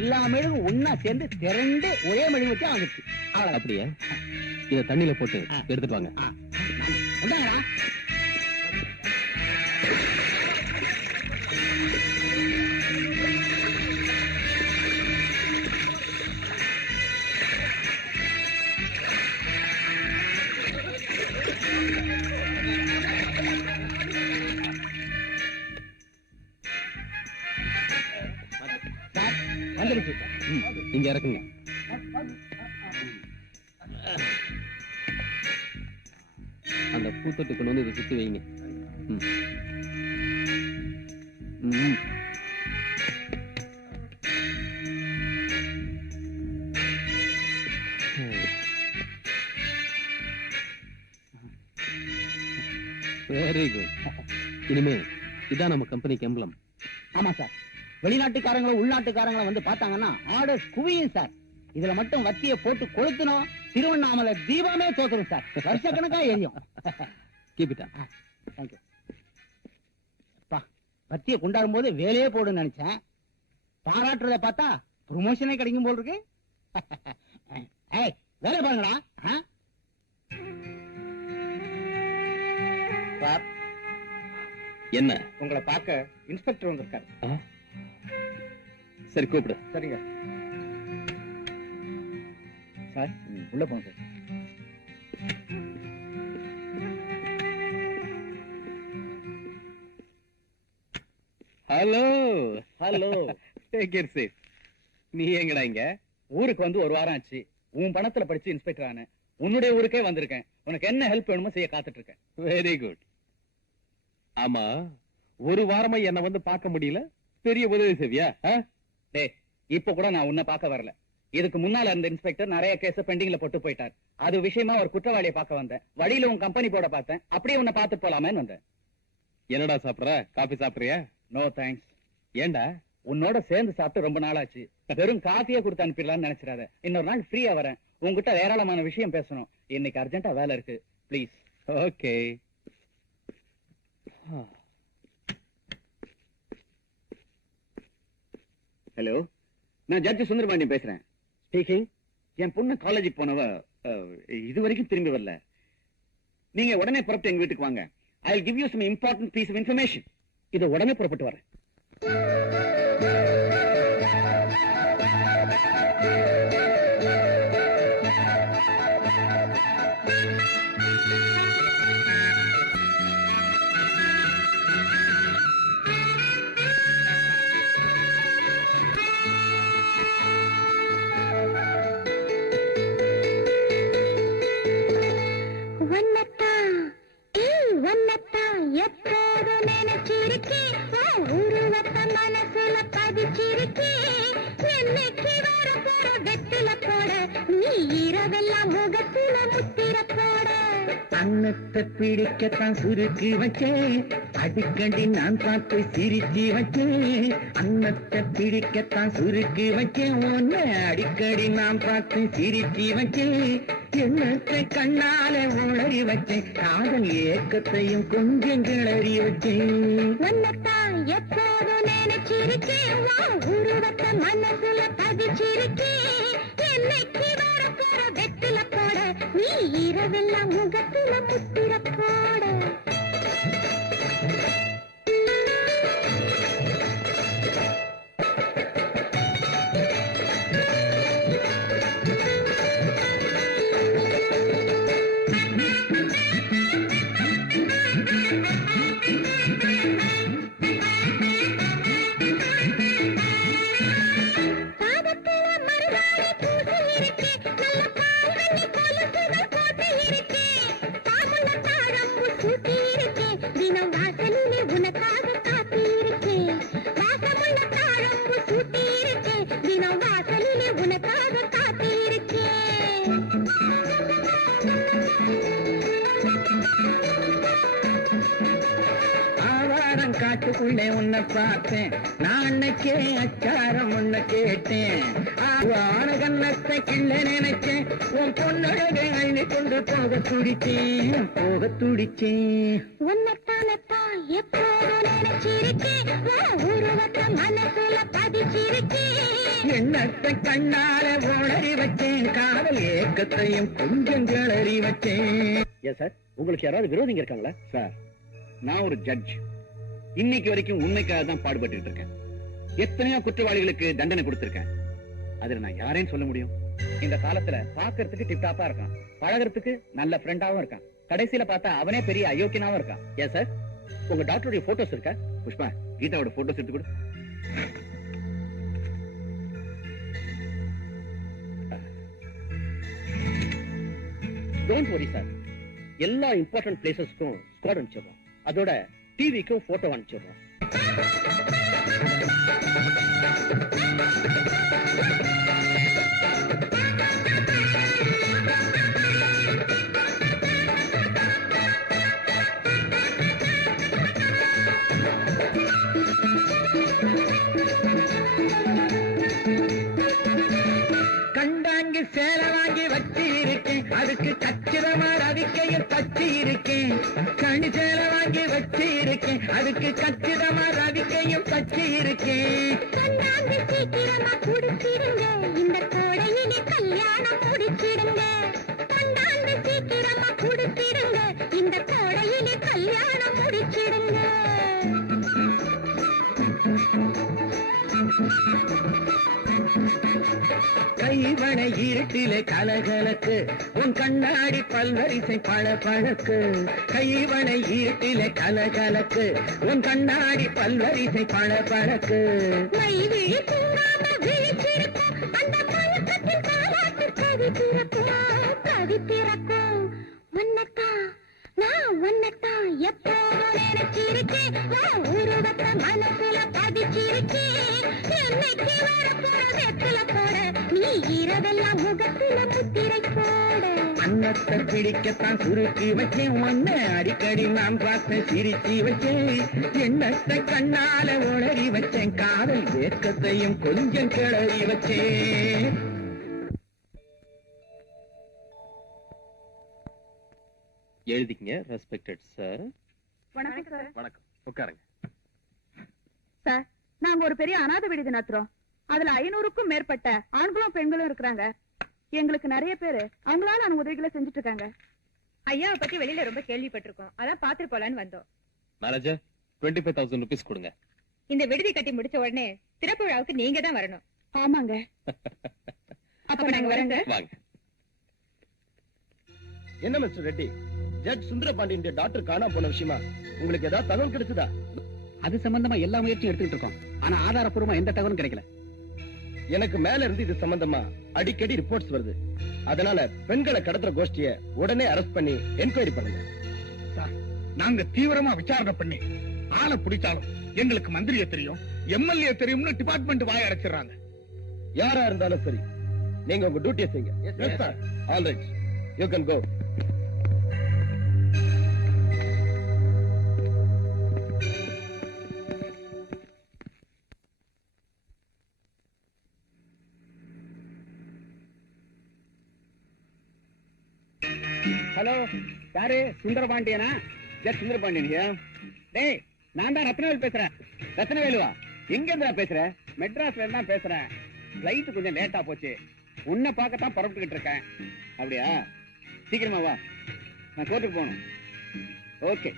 எல்லா மெழுகும் ஒன்னா சேர்ந்து திரண்டு ஒரே மெழுகு வச்சு வந்துச்சு. அப்படியா? இத தண்ணியில போட்டு எடுத்துட்டு வாங்க. வந்தாங்கடா. வந்துருச்சு. இங்க இறக்குங்க. அந்த பூத்தொட்டுக்கு வந்து இதை சுத்தி வைங்க. Very good. இனிமே இதான் நம்ம கம்பெனிக்கு எம்பளம். ஆமா சார், வெளிநாட்டுக்காரங்களும் உள்நாட்டுக்காரங்களும் வந்து பார்த்தாங்கன்னா ஆர்டர் குவியும் சார். இதுல மட்டும் வத்திய போட்டு கொளுத்தணும், திருவண்ணாமலை தீபமே தோத்துரும் சார். வருஷக்கணக்கா எரியும். Keep it up. தேங்க்யூ. வத்திய கொண்டாடும் போது வேலையே போடுன்னு நினைச்சேன். பாராட்டுறத பார்த்தா ப்ரொமோஷனே கிடைக்கும் போல் இருக்கு. ஏய், வேலை பாருங்கடா. சார், என்ன? உங்களை பார்க்க இன்ஸ்பெக்டர் வந்திருக்காரு. சரி கூப்பிடு. சரிங்க சார், உள்ள போங்க sir. Hello hello. Take it safe. நீ எங்கடா இங்க? ஊருக்கு வந்து ஒரு வாரம் ஆச்சு. உன் பணத்துல படிச்சு இன்ஸ்பெக்டர் ஆன. உன்னுடைய ஊருக்கே வந்திருக்கேன். உனக்கு என்ன ஹெல்ப் வேணுமோ செய்ய காத்துட்டு இருக்கேன். Very good. ஆமா, ஒரு வாரமா என்ன வந்து பார்க்க முடியல, பெரிய உதவி செய்வியா? டேய், இப்ப கூட நான் உன்னை பார்க்க வரல. இதுக்கு முன்னால இருந்த இன்ஸ்பெக்டர் நிறைய கேஸ் பெண்டிங்ல போட்டு போயிட்டார். அது விஷயமா ஒரு குற்றவாளியை பார்க்க வந்தேன். வழியில உன் கம்பெனி போர்ட பார்த்தேன். அப்படியே உன்னை பார்த்து போலாமேன்னு வந்தேன். என்னடா சாப்பிடுற? காபி சாப்பிடுறியா? No thanks. ஏண்டா? உன்னோட சேர்ந்து சாப்பிட்டு ரொம்ப நாள் ஆச்சு. வெறும் காஃபியே கொடுத்து அனுப்பிடலாம்னு நினைச்சிடாத. இன்னொரு நாள் ஃப்ரீயா வரேன். உங்ககிட்ட ஏராளமான விஷயம் பேசணும். இன்னைக்கு அர்ஜென்ட்டா வேலை இருக்கு. ப்ளீஸ். ஓகே. ஹலோ, நான் ஜட்ஜ் சுந்தரபாண்டியன் பேசுறேன். ஸ்பீக்கிங். என் பொண்ணு காலேஜுக்கு போனவ இது வரைக்கும் திரும்பி வரல. நீங்க உடனே புறப்பட்டு எங்க வீட்டுக்கு வாங்க. I will give you some important piece of information. இது உடனே புறப்பட்டு வரேன். எப்போது நினைச்சிருக்கேன், உருவத்த மனசுல பதிச்சிருக்கேன். என்னைக்கு வர போற வெத்தில போட, நீ இரவெல்லாம் முகத்தில முத்திர போட. அன்னத்தை பிடிக்கத்தான் சுருக்கி வச்சேன், அடிக்கடி நான் பார்த்து சிரிச்சு வச்சேன். அன்னத்தை பிடிக்கத்தான் சுருக்கி வச்சேன், ஒன்னு அடிக்கடி நான் பார்த்து சிரிச்சு வச்சேன். எண்ணத்தை கண்ணால உளறி வச்சேன், காதல் ஏக்கத்தையும் கொஞ்சம் கிளறி வச்சேன். உன்னத்தான் எப்போது நினைச்சிருக்கேன், உருவத்த மனசுல பதிச்சிருக்கேன். என்னைக்கு வர போற வெத்தில போட, நீ இரவெல்லாம் முகத்தில முத்திர போட. உள்ளே உன்னை பார்த்தேன், நான் அன்னைக்கே அச்சாரம் உன்னை கேட்டேன். ஆன கண்ணத்தை கிள்ள நினைச்சேன், உன் பொண்ணழகை அள்ளி கொண்டு போக துடிச்சேன், போக துடிச்சேன். உன்னத்தானத்தான் எப்போதும் நினைச்சிருக்கேன், உருவத்தை மனசுல பதிச்சிருக்கேன். எண்ணத்தை கண்ணால உளறி வச்சேன், காதல் ஏக்கத்தையும் கொஞ்சம் கிளறி வச்சேன். ஏன் சார், உங்களுக்கு யாராவது விரோதிங்க இருக்காங்களா? சார், நான் ஒரு ஜட்ஜ். இன்னைக்கு வரைக்கும் உண்மைக்காக தான் பாடுபட்டு இருக்கேன். எத்தனையோ குற்றவாளிகளுக்கு தண்டனை கொடுத்திருக்கேன். அதுல நான் யாரையும் சொல்ல முடியும்? இந்த காலத்துல பாக்குறதுக்கு டிப்டாப்பா இருக்கான், பழகிறதுக்கு நல்ல ஃப்ரெண்டாவும் இருக்கான், கடைசியில பார்த்தா அவனே பெரிய அயோக்கியனாவும் இருக்கான். ஏன் சார், உங்க டாக்டருடைய போட்டோஸ் இருக்கா? புஷ்பா, கீதாவோட போட்டோஸ் எடுத்து கொடு. டோன்ட் வரி சார், எல்லா இம்பார்ட்டன்ட் பிளேசஸ்க்கும் ஸ்குவாட் அனுப்பிச்சிடுறோம். அதோட டிவிக்கும் போட்டோ அனுப்பிச்சிடுறோம். கண்டாங்கி சேலை வாங்கி வச்சு இருக்கேன், அதுக்கு கச்சிதமா ரவிக்கையும் தச்சு இருக்கேன். கணி சேலை வாங்கி வச்சு இருக்கேன், அதுக்கு கச்சிதமா ரவிக்கையும் தச்சு இருக்கேன். கண்ணாந்து சீக்கிரமா குடிச்சிடுங்க, இந்த கோடையிலே கல்யாணம் முடிச்சிடுங்க. கண்ணாந்து சீக்கிரமா குடிச்சிடுங்க, இந்த கோடையிலே கல்யாணம் முடிச்சிடுங்க. கைவனை இருட்டிலே கலகலக்கு, உன் கண்ணாடி பல்வரிசை பழபழக்கு. கைவனை இருட்டிலே கலகலக்கு, உன் கண்ணாடி பல்வரிசை பழபழக்கு. மைவிழி தூங்காம விழிச்சிருக்கும், அந்த பழக்கத்தின் காலாட்டு கவி பிறக்கும், கவி பிறக்கும். உன்னத்தான் நான் உன்னத்தான் எப்போதும் நினைச்சிருக்கேன், உருவத்தை மனசுல பதிச்சிருக்கேன். என்னைக்கு வரப்போற வெற்றில போட, நீ இரவெல்லாம் முகத்துல முத்திரை போட. அன்னத்தை பிடிக்கத்தான் சுருக்கி வச்சேன், உன்னை அடிக்கடி நான் பார்த்த சிரிச்சி வச்சேன். எண்ணத்தை கண்ணால உளறி வச்சேன், காதல் ஏக்கத்தையும் கொஞ்சம் கிளறி வச்சேன். எழுதிக்கங்க. Respected sir. வணக்கம் சார். வணக்கம், உட்காருங்க. சார், நாங்க ஒரு பெரிய அநாத விடுதி நடத்துறோம். அதுல 500க்கும் மேற்பட்ட ஆண்களும் பெண்களும் இருக்கிறாங்க. எங்களுக்கு நிறைய பேரு அவங்களால உதவிகளை செஞ்சுட்டு இருக்காங்க. ஐயாவை பத்தி வெளியில ரொம்ப கேள்விப்பட்டிருக்கோம், அதான் பாத்துட்டு போலான்னு வந்தோம். மேனேஜர், 25,000 rupees கொடுங்க. இந்த விடுதி கட்டி முடிச்ச உடனே திறப்பு விழாவுக்கு நீங்க தான் வரணும். ஆமாங்க. அப்ப நாங்க வரங்க. வாங்க. என்ன mister Reddy, judge Sundarapandian doctor காணாம போன விஷயமா உங்களுக்கு ஏதாவது தகவல் கிடைச்சதா? அது சம்பந்தமா எல்லா முயற்சியும் எடுத்துட்டு இருக்கோம், ஆனா ஆதாரப்பூர்வமா எந்த தகவலும் கிடைக்கல. எனக்கு மேல இருந்து இது சம்பந்தமா அடிக்கடி ரிப்போர்ட்ஸ் வருது. அதனால பெண்களை கடத்துற கோஷ்டிய உடனே அரெஸ்ட் பண்ணி என்கொயரி பண்ணுங்க. நாங்க தீவிரமா விசாரணை பண்ணி ஆளை பிடிச்சாலும் எங்களுக்கு மந்திரியை தெரியும், எம்எல்ஏ தெரியும்னு டிபார்ட்மெண்ட் வாய அடைச்சிடறாங்க. யாரா இருந்தாலும் சரி, நீங்க உங்க டியூட்டியை செய்யுங்க. All right, you can go. Hello, யாரு? சுந்தரபாண்டியனா? ஜட் சுந்தரபாண்டியன். டேய், நான் தான் ரத்னவேல் பேசுறேன். ரத்னவேலுவா? எங்க இருந்தா பேசுற? மெட்ராஸ்ல இருந்தா பேசுறேன். ஃபிளைட் கொஞ்சம் லேட்டா போச்சு, உன்னை பார்க்கத்தான் புறப்பட்டுக்கிட்டு இருக்கேன். அப்படியா? சீக்கிரமா வா, நான் கோர்ட்டுக்கு போகணும். Okay.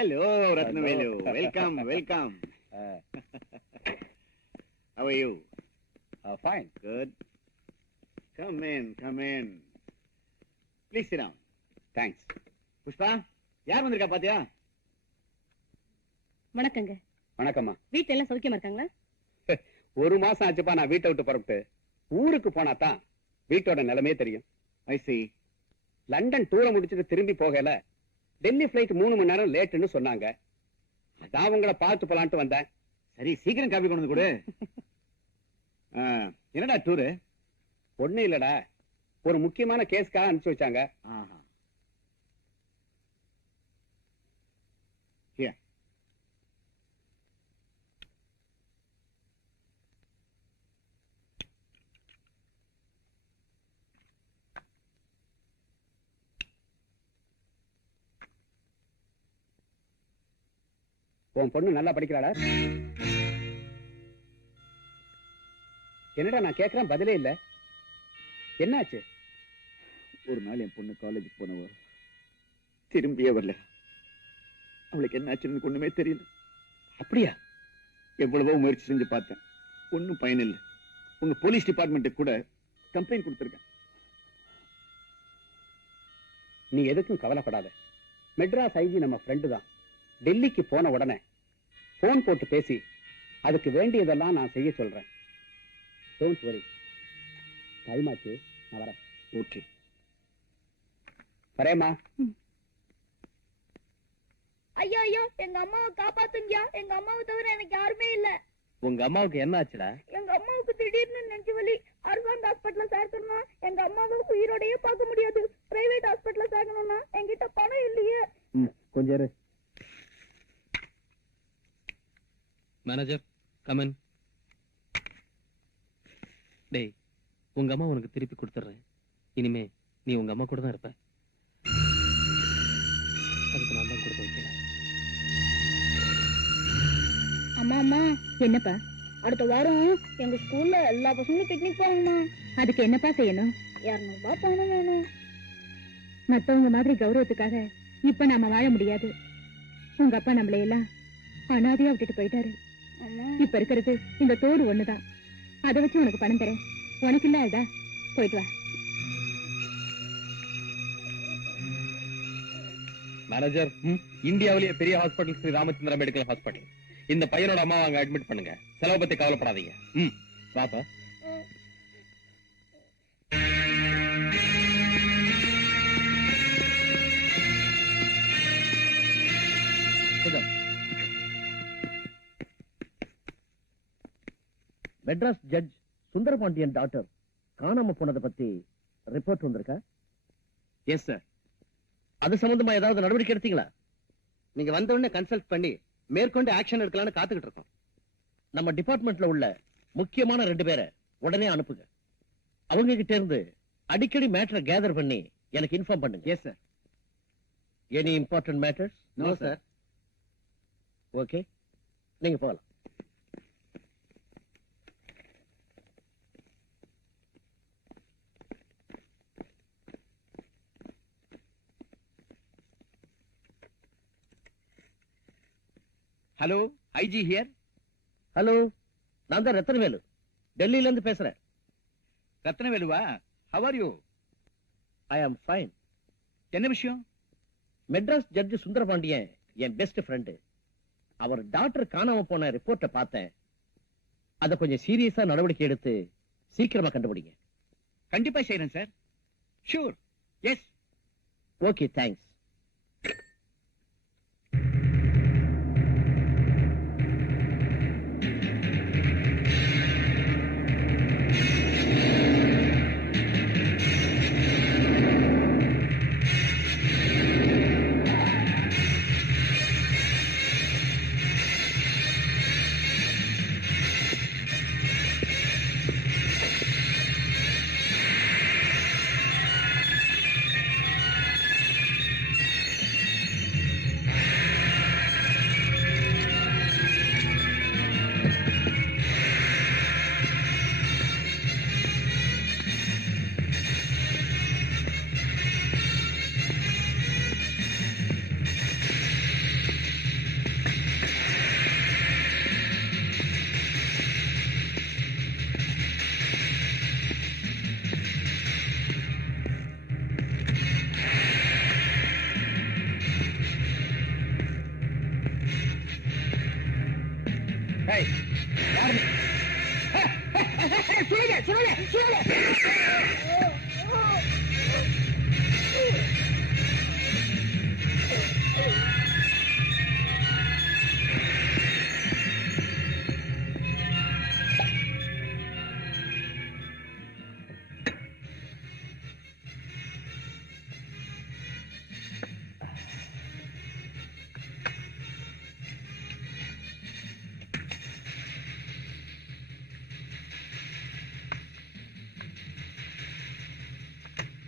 Hello, Ratnavelu. Welcome, welcome. How are you? Fine. Good. Come in. Please sit down. Thanks. Pushpa, யார் வந்திருக்கா பாத்தியா? வணக்கங்க. வணக்கம்மா. வீட்டுல எல்லாம் சௌக்கியமா இருக்காங்களா? ஒரு மாசம் ஆச்சுப்பா நான் வீட்டை விட்டு புறப்பட்டு. ஊருக்கு போனா தான் வீட்டோட நிலைமையே தெரியும். I see. லண்டன் டூரை முடிச்சுட்டு திரும்பி போகல. டெல்லி பிளைட் 3 மணி நேரம் லேட்டுன்னு சொன்னாங்க. அதான் உங்களை பார்த்து போலான்ட்டு வந்தேன். சரி, சீக்கிரம் காப்பி கொண்டு வந்து கொடு. என்னடா டூரு? ஒண்ணும் இல்லடா, ஒரு முக்கியமான கேஸ்க்காக அனுப்பிச்சு வச்சாங்க. உன் பொண்ணு நல்லா படிக்கிறாளா? என்னடா நான் கேட்கிறேன் பதிலே இல்ல. என்னாச்சு? ஒரு நாள் என் பொண்ணு காலேஜுக்கு போனவ திரும்பியே வரல. அவளுக்கு என்னாச்சுன்னு ஒண்ணுமே தெரியல. அப்படியா? எவ்வளவோ முயற்சி செஞ்சு பார்த்தேன், ஒன்னும் பயன் இல்லை. உங்க போலீஸ் டிபார்ட்மெண்ட்டுக்கு கூட கம்ப்ளைண்ட் கொடுத்திருக்கேன். நீ எதுக்கும் கவலைப்படாத. மெட்ராஸ் ஐஜி நம்ம ஃப்ரெண்டு தான். டெல்லிக்கு போன உடனே போன் போட்டு பேசி அதுக்கு வேண்டியதெல்லாம் நான் செய்ய சொல்றேன். Don't worry. டைம் ஆச்சு, நான் வரேன். ஓகே, வரேம்மா. ஐயோ ஐயோ, எங்க அம்மாவை காப்பாத்துங்க. எங்க அம்மாவை தவிர எனக்கு யாருமே இல்ல. உங்க அம்மாவுக்கு என்ன ஆச்சுடா? எங்க அம்மாவுக்கு திடீர்னு நெஞ்சு வலி. அரசாங்க ஹாஸ்பிட்டல்ல சேர்க்கணும்னா எங்க அம்மாவை உயிரோடயே பார்க்க முடியாது. பிரைவேட் ஹாஸ்பிட்டல்ல சேர்க்கணும்னா என்கிட்ட பணம் இல்லையே. கொஞ்சம் இரு. Manager, come on. டேய், உங்க அம்மா உனக்கு திருப்பி கொடுத்துறேன். இனிமே நீ உங்க அம்மா கூட தான் இருப்ப. அதுக்கு நான் தான் கொடுத்து வைக்கிறேன். அம்மா அம்மா, என்னப்பா? அடுத்த வாரம் எங்க ஸ்கூல்ல எல்லா பசங்களும் பிக்னிக் போகணுமா? அதுக்கு என்னப்பா செய்யணும்? 200 ரூபாய் பணம் வேணும். மத்தவங்க மாதிரி கௌரவத்துக்காக இப்ப நாம வாழ முடியாது. உங்க அப்பா நம்மளை எல்லாம் அனாதையா விட்டுட்டு போயிட்டாரு. இப்ப இருக்கிறது இந்த தோடு ஒண்ணுதான். அதை வச்சு உனக்கு பணம் தரேன். உனக்கு இல்ல இதா, போயிட்டு வா. மேனேஜர், இந்தியாவிலேயே பெரிய hospital Sri Ramachandra medical hospital. இந்த பையனோட அம்மா அங்க அட்மிட் பண்ணுங்க. செலவு பத்தி கவலைப்படாதீங்க. பாப்பா. மெட்ராஸ் ஜட்ஜ் சுந்தரபாண்டியன் டாக்டர் காணாம போனதை பத்தி ரிப்போர்ட் வந்திருக்கா? Yes sir. அது சம்பந்தமா ஏதாவது நடவடிக்கை எடுத்தீங்களா? நீங்க வந்த உடனே கன்சல்ட் பண்ணி மேற்கொண்டு ஆக்ஷன் எடுக்கலாம்னு காத்துக்கிட்டு இருக்கோம். நம்ம டிபார்ட்மெண்ட்ல உள்ள முக்கியமான 2 பேரை உடனே அனுப்புங்க. அவங்க கிட்ட இருந்து அடிக்கடி மேட்டரை கேதர் பண்ணி எனக்கு இன்ஃபார்ம் பண்ணுங்க. Yes sir. Any important matters? No sir. Okay, நீங்க போகலாம். Hello, IG here. ஹலோ, நான் தான் ரத்னவேலு, டெல்லியில இருந்து பேசுறேன். ரத்னவேலுவா? How are you? I am fine. என்ன விஷயம்? மெட்ராஸ் ஜட்ஜ் சுந்தரபாண்டியன் என் பெஸ்ட் ஃப்ரெண்டு. அவர் டாக்டர் காணாம போன ரிப்போர்ட்டை பார்த்தேன். அதை கொஞ்சம் சீரியஸா நடவடிக்கை எடுத்து சீக்கிரமா கண்டுபிடிங்க. கண்டிப்பா செய்யறேன் sir. Sure. Yes. Okay, thanks.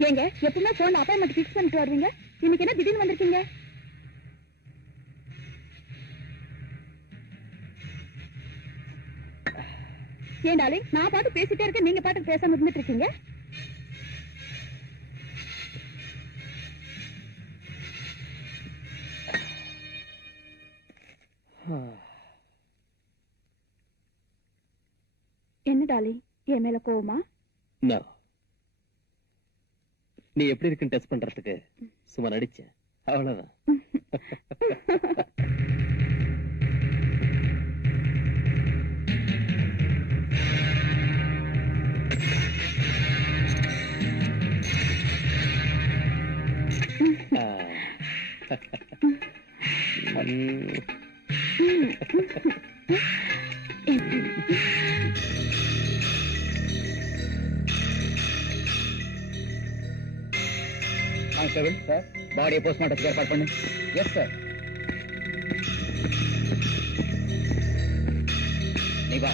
ஏங்க எப்பவுமே போன்ல அப்பாயின்மெண்ட் பிக்ஸ் பண்ணிட்டு வருவீங்க, இன்னைக்கு என்ன திடீர்னு வந்திருக்கீங்க? ஏன் டார்லிங், நான் பாட்டு பேசிட்டே இருக்கேன், நீங்க பாட்டு பேசாம இருந்துட்டு இருக்கீங்க. என்ன டார்லிங், என் மேல கோவமா? நீ எப்படி இருக்குன்னு டெஸ்ட் பண்றதுக்கு சும்மா நடிச்சேன், அவ்வளவுதான். கான்ஸ்டபிள் சார், பாடியை போஸ்ட்மார்ட்டத்துக்கு ஏற்பாடு பண்ணு. Yes sir. நீ வா.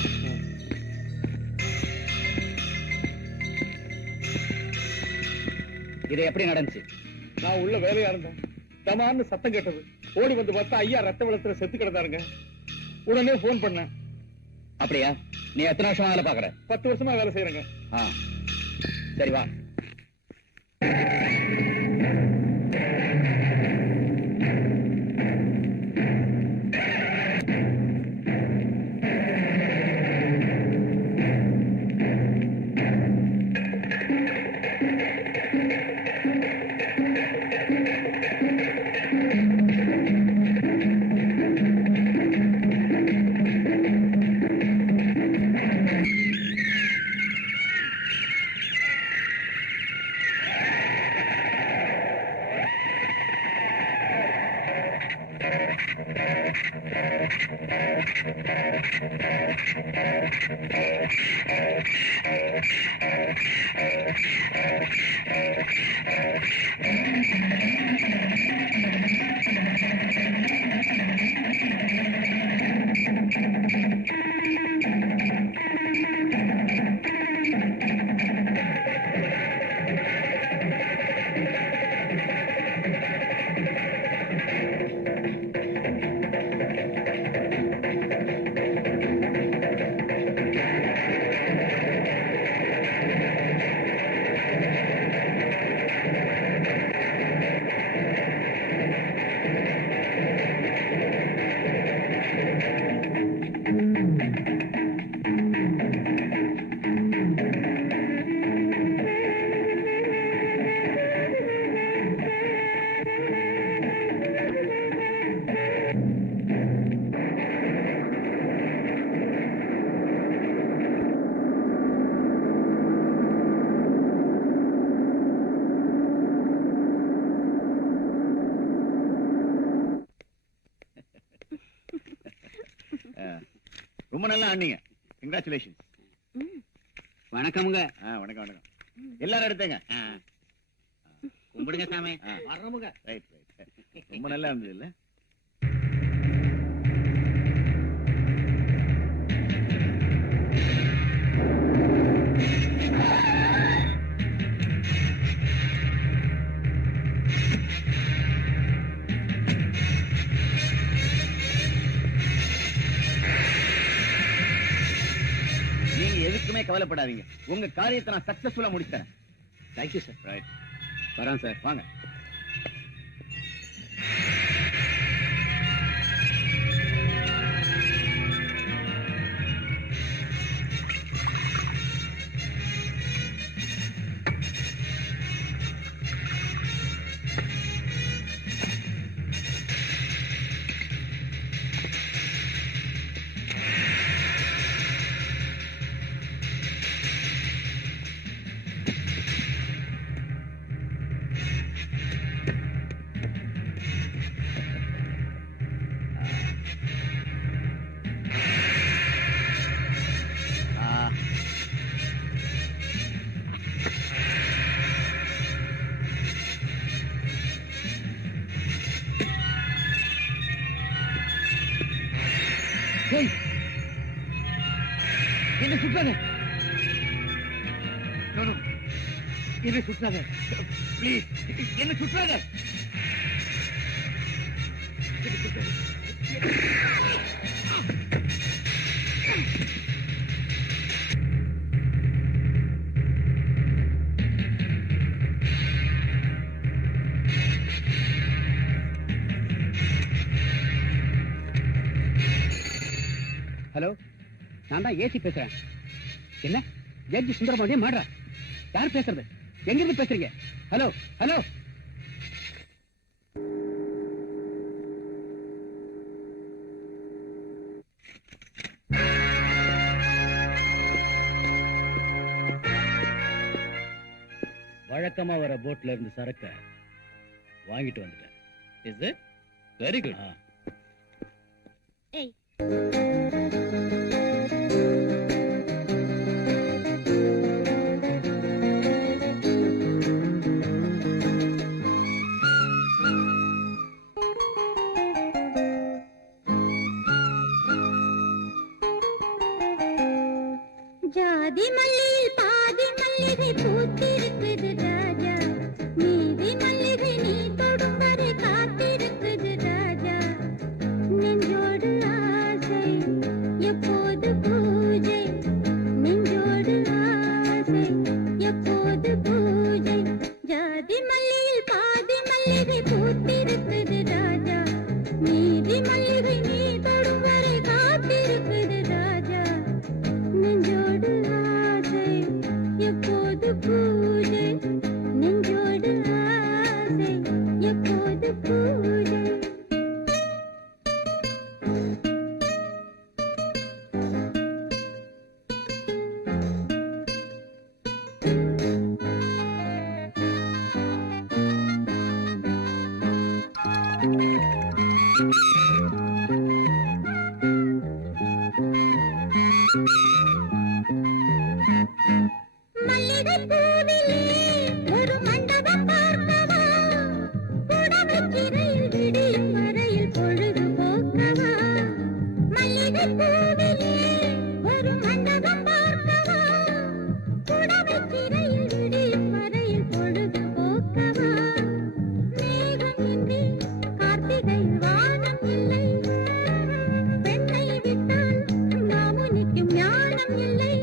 இது எப்படி நடந்துச்சு? நான் உள்ள வேலையா இருந்தேன், தமான்னு சத்தம் கேட்டது. ஓடி வந்து பார்த்தா ஐயா ரத்த வெள்ளத்துல செத்து கிடந்தாருங்க. உடனே போன் பண்ணேன். அப்படியா? நீ எத்தனை வருஷமா வேலை பாக்குற? 10 வருஷமா வேலை செய்யறேங்க. சரி வா. ரொம்ப நல்லா ஆனீங்க. கங்க்ராச்சுலேஷன்ஸ். வணக்கமுங்க. வணக்கம் வணக்கம். எல்லாரும் எடுத்தேங்க. கும்பிடுங்க சாமி. வர்றமுங்க. Right right. ரொம்ப நல்லா இருந்தது இல்ல? எதுக்குமே கவலைப்படாதீங்க, உங்க காரியத்தை நான் சக்சஸ்ஃபுல்லா முடித்தேன். Thank you sir. ரைட், வரேன் சார். வாங்க. என்ன சுத்தாங்க? என்ன சுற்றாத ப்ளீஸ், என்ன சுற்றாத. ஹலோ, நான் தான் ஏசி பேசுறேன். என்ன ஜட்ஜி சுந்தரமாதியே மாடுறா? யார் பேசுறது? எங்க இருந்து பேசுறீங்க? Hello hello. வழக்கமா வர போட்ல இருந்து சரக்க வாங்கிட்டு வந்துட்டேன். Is it very good. ஏய், ஜாதி மல்லியில் பாதி மல்லிகை பூத்திருக்குது ராஜா, மீதி மல்லிகை நீ தொடும் வரை காத்திருக்குது ராஜா. நெஞ்சோடு ஆசை எப்போது பூஜை, நெஞ்சோடு ஆசை எப்போது பூஜை. ஜாதி மல்லியில் பாதி மல்லிகை பூத்திருக்குது ராஜா, மீதி மல்லிகை நீ தொடும் வரை காத்திருக்குது ராஜா. நெஞ்சோடு ஆசை எப்போது பூஜை, நெஞ்சோடு ஆசை எப்போது பூஜை. மல்லிகை பூவிலே ஒரு மண்டபம் பார்க்கவா, புடவைச்சிறையில் விடியும் வரையில் பொழுது போக்கவா. மல்லிகை பூவிலே ஒரு மண்டபம் பார்க்கவா, புடவைச்சிறையில் விடியும் வரையில் பொழுது போக்கவா. மேகம் இன்றி கார்த்திகை வானம் இல்லை, பெண்ணை விட்டால் மாமுனிக்கும் ஞானம் இல்லை.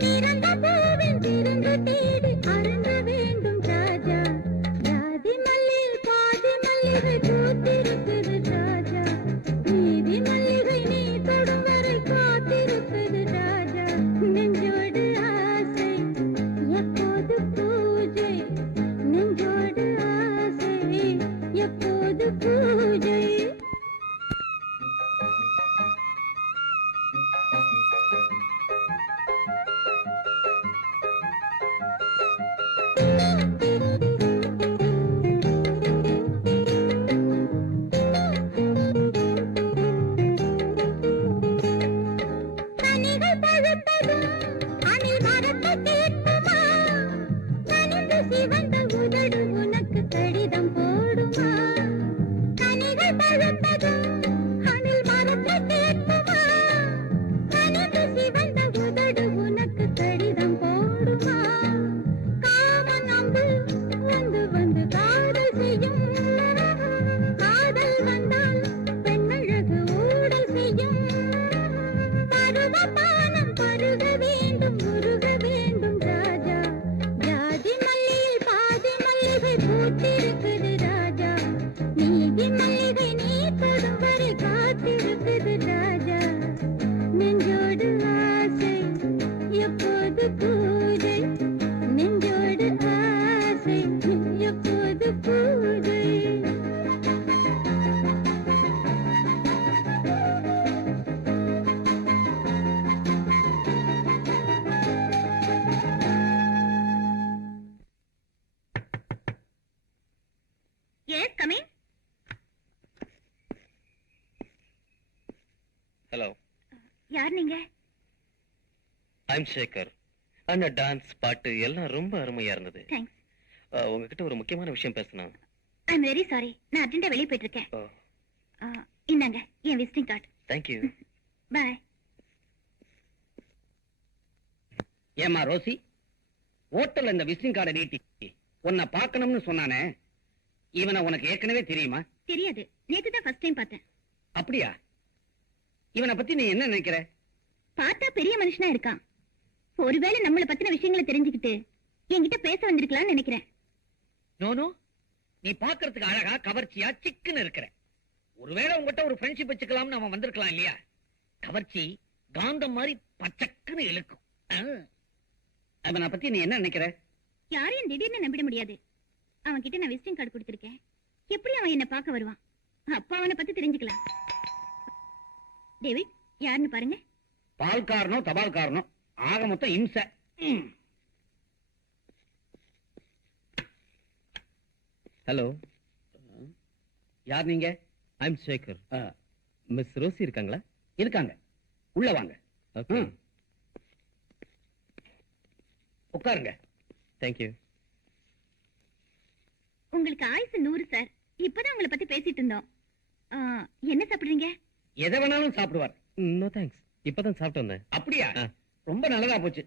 திறந்த பூவில் திறந்து தேடி அருந்த வேண்டும் ராஜா, ஜாதி மல்லியில் பாதி மல்லிகை பூத்திருக்குது ராஜா, மீதி மல்லிகை நீ தொடும் வரை காத்திருக்குது ராஜா. நெஞ்சோடு ஆசை எப்போது பூஜை, நெஞ்சோடு ஆசை எப்போது பூஜை. கனிகள் பழுத்ததும் அணில் மரத்தை கேட்குமா, கனிந்து சிவந்த உதடு உனக்கு கடிதம் போடுமா. கனிகள் பழுத்ததும் அணில் மரத்தை கேட்குமா, கனிந்து சிவந்த உதடு உனக்கு கடிதம் போடுமா. காமன் அம்பு வந்து வந்து காதல் செய்யும், காதல் வந்தால் பெண்ணழகு ஊடல் செய்யும். பருவபானம் பருக வேண்டும் உருக வேண்டும் ராஜா, ஜாதி மல்லியில் பாதி மல்லிகை பூத்திருக்குது ராஜா, மீதி மல்லிகை நீ தொடும் வரை காத்திருக்குது ராஜா. நெஞ்சோடு ஆசை எப்போது பூஜை, நெஞ்சோடு ஆசை எப்போது பூஜை. yes, come in. ஹலோ, யார் நீங்க? ஐம் சேகர். அந்த டான்ஸ் பாட்டு எல்லாம் ரொம்ப அருமையா இருந்தது. தேங்க்ஸ். உங்ககிட்ட ஒரு முக்கியமான விஷயம் பேசணும். ஐ எம் வெரி சாரி, நான் அர்ஜென்ட்டா வெளியே போயிட்டு இருக்கேன். இந்தாங்க என் விசிட்டிங் கார்டு. தேங்க்யூ. பாய். ஏமா ரோசி, ஹோட்டல்ல இந்த விசிட்டிங் கார்டை நீட்டி உன்னை பார்க்கணும்னு சொன்னானே, இவனை உனக்கு ஏற்கனவே தெரியுமா? தெரியாது, நேத்து தான் ஃபர்ஸ்ட் டைம் பார்த்தேன். அப்படியா? இவனை பத்தி நீ என்ன நினைக்கிற? பார்த்தா பெரிய மனுஷனா இருக்கான். ஒருவேளை நம்மள பத்தின விஷயங்களை தெரிஞ்சுக்கிட்டு என்கிட்ட பேச வந்திருக்கலாம்னு நினைக்கிறேன். நோனோ, நீ பாக்குறதுக்கு அழகா கவர்ச்சியா சிக்குன்னு இருக்கிற. ஒருவேளை உங்ககிட்ட ஒரு ஃப்ரெண்ட்ஷிப் வச்சுக்கலாம்னு அவன் வந்திருக்கலாம் இல்லையா? கவர்ச்சி காந்தம் மாதிரி பச்சக்குன்னு இழுக்கும். அவனை பத்தி நீ என்ன நினைக்கிற? யாரையும் திடீர்னு நம்பிட முடியாது. அவன் கிட்ட நான் விசிட்டிங் கார்டு கொடுத்திருக்கேன். எப்படி அவன் என்ன பார்க்க வருவான்? அப்ப அவனை பத்தி தெரிஞ்சுக்கலாம். டேவிட் யாருன்னு பாருங்க. பால்காரனோ தபால்காரனோ, ஆக மொத்தம் இம்சை. ஹலோ, யார் நீங்க? ஐம் சேகர். மிஸ் ரோசி இருக்காங்களா? இருக்காங்க, உள்ள வாங்க. ஓகே, உட்காருங்க. தேங்க்யூ. உங்களுக்கு ஆயுசு 100 சார். இப்பதான் உங்களை பத்தி பேசிட்டு இருந்தோம். என்ன சாப்பிடுறீங்க? எதை வேணாலும் சாப்பிடுவார். நோ தேங்க்ஸ், இப்பதான் சாப்பிட்டு வந்தேன். அப்படியா? ரொம்ப நல்லதா போச்சு.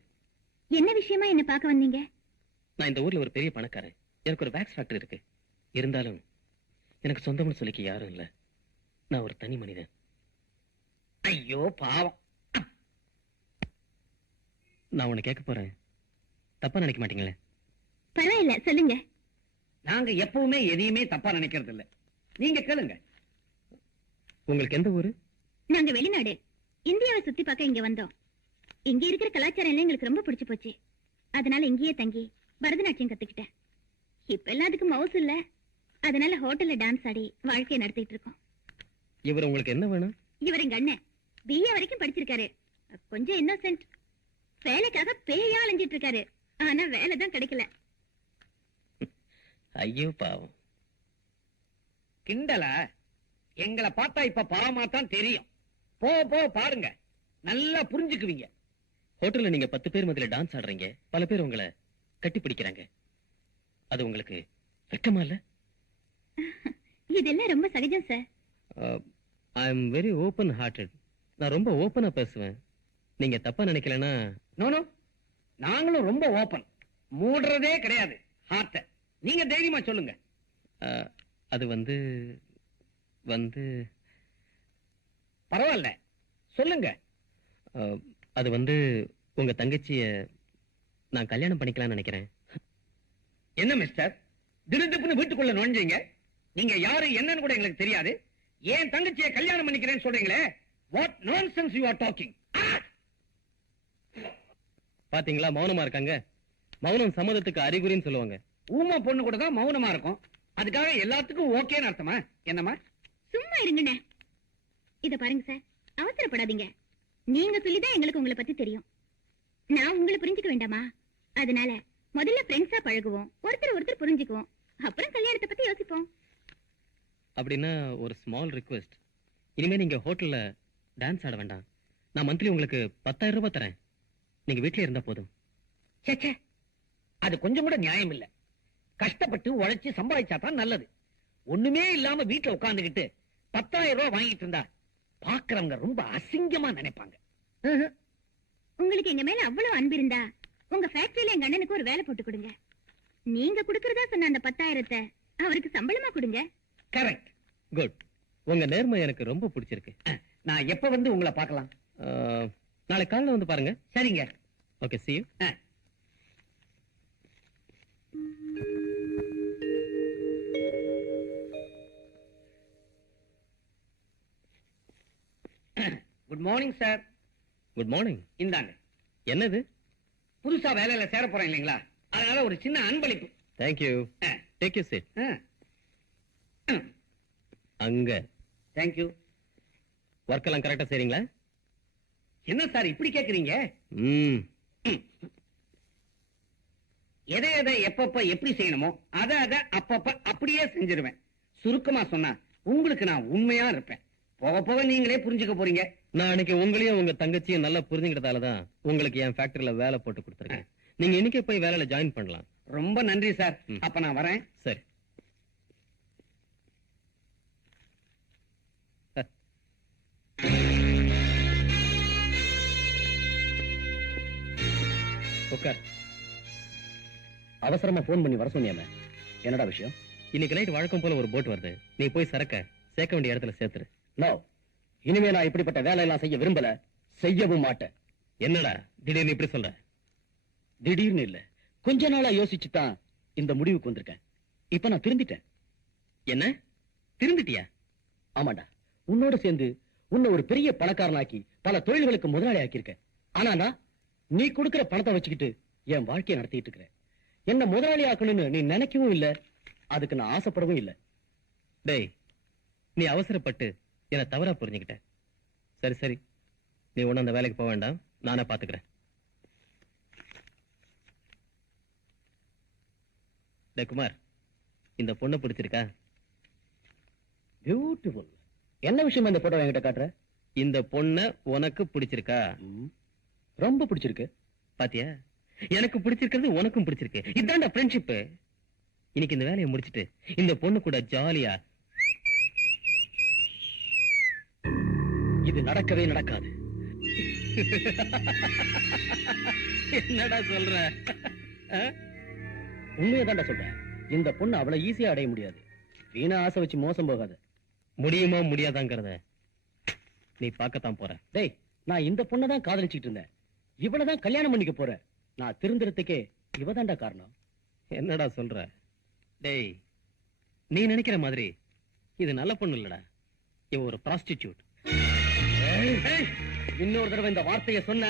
என்ன விஷயமா என்ன பார்க்க வந்தீங்க? நான் இந்த ஊர்ல ஒரு பெரிய பணக்காரன். எனக்கு ஒரு வேக்ஸ் ஃபேக்டரி இருக்கு. இருந்தாலும் எனக்கு சொந்தம்னு சொல்லிக்க யாரும் இல்ல. நான் ஒரு தனி மனிதன். ஐயோ பாவம். நான் உன்னை கேட்க போறேன், தப்பா நினைக்க மாட்டீங்களே? பரவாயில்ல, சொல்லுங்க. நாங்க எப்பவுமே எதையுமே தப்பா நினைக்கிறது இல்ல. நீங்க கேளுங்க. உங்களுக்கு எந்த ஊரு? நாங்க வெளிநாடு, இந்தியாவை சுத்தி பார்க்க இங்க வந்தோம். இங்க இருக்கிற கலாச்சாரம் எல்லாம் எங்களுக்கு ரொம்ப பிடிச்சு போச்சு. அதனால இங்கேயே தங்கி பரதநாட்டியம் கத்துக்கிட்டேன். இப்ப எல்லாத்துக்கும் மவுஸ் இல்ல, அதனால ஹோட்டல்ல டான்ஸ் ஆடி வாழ்க்கையை நடத்திட்டு இருக்கோம். இவர் உங்களுக்கு என்ன வேணும்? இவர் எங்க அண்ணன், BA வரைக்கும் படிச்சிருக்காரு. கொஞ்சம் இன்னோசென்ட். வேலைக்காக பேயா அலைஞ்சிட்டு இருக்காரு. ஆனா வேலை தான் கிடைக்கல. ஐயோ பாவம். கிண்டலா? எங்களை பார்த்தா இப்ப பாவமா தான் தெரியும். போ போ பாருங்க, நல்லா புரிஞ்சுக்குவீங்க. ஹோட்டல்ல நீங்க 10 பேர் மத்தியில டான்ஸ் ஆடுறீங்க. பல பேர் உங்களை கட்டி பிடிக்கிறாங்க. அது உங்களுக்கு வெக்கமா இல்ல? இதெல்லாம் ரொம்ப சகஜம் sir. I am very open hearted. நான் ரொம்ப ஓபனா பேசுவேன். நீங்க தப்பா நினைக்கலன்னா. நோனோ, நாங்களும் ரொம்ப ஓபன், மூடுறதே கிடையாது ஹார்ட்ட. நீங்க தைரியமா சொல்லுங்க. அது வந்து பரவாயில்ல, சொல்லுங்க. அது வந்து உங்க தங்கச்சிய நான் கல்யாணம் பண்ணிக்கலாம்னு நினைக்கிறேன். என்ன மிஸ்டர், திடுதிப்புன்னு வீட்டுக்குள்ள நுழைஞ்சீங்க? நீங்க யாரு என்னன்னு கூட எங்களுக்கு தெரியாது. ஏன் தங்கச்சியை கல்யாணம் பண்ணிக்கிறேன்னு சொல்றீங்களே? What nonsense you are talking? பாத்தீங்களா, மௌனமா இருக்காங்க. மௌனம் சம்மதத்துக்கு அறிகுறின்னு சொல்லுவாங்க. ஊமா பொண்ணு கூட தான் மௌனமா இருக்கும். அதுக்காக எல்லாத்துக்கும் ஓகேன்னு அர்த்தமா? என்னமா? சும்மா இருங்கண்ணே. இத பாருங்க சார், அவசரப்படாதீங்க. நீங்க சொல்லிதான் எங்களுக்கு உங்களை பத்தி தெரியும். நான் உங்களை புரிஞ்சுக்க வேண்டாமா? அதனால முதல்ல ஃப்ரெண்ட்ஸா பழகுவோம், ஒருத்தர் புரிஞ்சுக்குவோம், அப்புறம் கல்யாணத்தை பத்தி யோசிப்போம். அப்படின்னா ஒரு ஸ்மால் ரிக்வெஸ்ட். இனிமே நீங்க ஹோட்டல்ல டான்ஸ் ஆட வேண்டாம். நான் மந்த்லி உங்களுக்கு 10,000 ரூபாய் தரேன். நீங்க வீட்லயே இருந்தா போதும். சேச்சே, அது கொஞ்சம் கூட நியாயம் இல்ல. கஷ்டப்பட்டு உழைச்சு சம்பாதிச்சா தான் நல்லது. ஒண்ணுமே இல்லாம வீட்டுல உட்கார்ந்துகிட்டு 10,000 ரூபாய் வாங்கிட்டு இருந்தா பாக்குறவங்க ரொம்ப அசிங்கமா நினைப்பாங்க. உங்களுக்கு எங்க மேல அவ்வளவு அன்பு இருந்தா உங்க ஃபேக்டரியில எங்க அண்ணனுக்கு ஒரு வேலை போட்டு கொடுங்க. நீங்க கொடுக்கறதா சொன்ன அந்த 10,000 அவருக்கு சம்பளமா கொடுங்க. கரெக்ட். குட். உங்க நேர்மை எனக்கு ரொம்ப பிடிச்சிருக்கு. நான் எப்ப வந்து உங்களை பார்க்கலாம்? நாளை காலையில வந்து பாருங்க. சரிங்க. Okay, see you. Good morning sir. Good morning. இந்தாங்க. என்னது? புதுசா வேலையில சேர போறேன் இல்லைங்களா, அதனால ஒரு சின்ன அன்பளிப்பு. தேங்க்யூ. Take you seat. அங்க தேங்க்யூ. ஒர்க் எல்லாம் கரெக்டா செய்றீங்களா? என்ன சார் இப்படி கேக்குறீங்க? எதை எதை எப்பப்ப எப்படி செய்யணுமோ அத அப்பப்ப அப்படியே செஞ்சிருவேன். சுருக்கமா சொன்னா உங்களுக்கு நான் உண்மையா இருப்பேன். போக போக நீங்களே புரிஞ்சுக்க போறீங்க. நான் அன்னைக்கு உங்களையும் உங்க தங்கச்சியும் நல்லா புரிஞ்சுக்கிட்டதாலதான் உங்களுக்கு என் ஃபேக்டரியில வேலை போட்டு கொடுத்துருக்கேன். நீங்க இன்னைக்கே போய் வேலையில ஜாயின் பண்ணலாம். ரொம்ப நன்றி சார். அப்ப நான் வரேன். சரி. உட்கார். அவசரமா போன் பண்ணி வர சொன்னியாமே, என்னடா விஷயம்? இன்னைக்கு நைட் வழக்கம் போல ஒரு போட் வருது. நீ போய் சரக்க சேர்க்க வேண்டிய இடத்துல சேர்த்துரு. நோ, இனிமே நான் இப்படிப்பட்ட வேலையெல்லாம் செய்ய விரும்பல, செய்யவும் மாட்டேன். என்னடா திடீர்னு இப்படி சொல்ற? திடீர்னு இல்ல, கொஞ்ச நாளா யோசிச்சுதான் இந்த முடிவுக்கு வந்திருக்கேன். இப்ப நான் திருந்திட்டேன். என்ன திருந்திட்டியா? ஆமாண்டா, உன்னோட சேர்ந்து உன்னை ஒரு பெரிய பணக்காரனாக்கி பல தொழில்களுக்கு முதலாளி ஆக்கியிருக்கேன். ஆனா நான் நீ கொடுக்கிற பணத்தை வச்சுக்கிட்டு என் வாழ்க்கையை நடத்திட்டு இருக்கிறேன். என்ன முதலாளி ஆக்கணும்னு நீ நினைக்கவும் இல்ல, அதுக்கு நான் ஆசைப்படவும் இல்ல. டேய், நீ அவசரப்பட்டு என்ன தவறா புரிஞ்சுக்கிட்ட. சரி சரி, நீ ஒண்ணு அந்த வேலைக்கு போக வேண்டாம், நானே பாத்துக்கிறேன். டேய் குமார், இந்த பொண்ணை பிடிச்சிருக்கா? பியூட்டிஃபுல். என்ன விஷயம் இந்த போட்டோ என்கிட்ட காட்டுற? இந்த பொண்ணை உனக்கு பிடிச்சிருக்கா? ரொம்ப பிடிச்சிருக்கு. பாத்தியா, எனக்கு பிடிச்சிருக்கிறது உனக்கும் பிடிச்சிருக்கு. இதான்டா ஃப்ரெண்ட்ஷிப். இன்னைக்கு இந்த வேலையை முடிச்சிட்டு இந்த பொண்ணு கூட ஜாலியா. இது நடக்கவே நடக்காது. என்னடா சொல்ற? உண்மையதான்டா சொல்றேன். இந்த பொண்ணு அவ்வளவு ஈஸியா அடைய முடியாது. வீணா ஆசை வச்சு மோசம் போகாத. முடியுமா முடியாதாங்கிறத நீ பார்க்கத்தான் போற. டேய், நான் இந்த பொண்ணை தான் காதலிச்சுட்டு இருந்தேன். இவளதான் கல்யாணம் பண்ணிக்க போற. நான் திருந்துறதுக்கே இவதான்டா காரணம். என்னடா சொல்ற? டேய், நீ நினைக்கிற மாதிரி இது நல்ல பொண்ணு இல்லடா. இவ ஒரு ப்ராஸ்டிடியூட். இன்னொரு தடவை இந்த வார்த்தையை சொன்ன,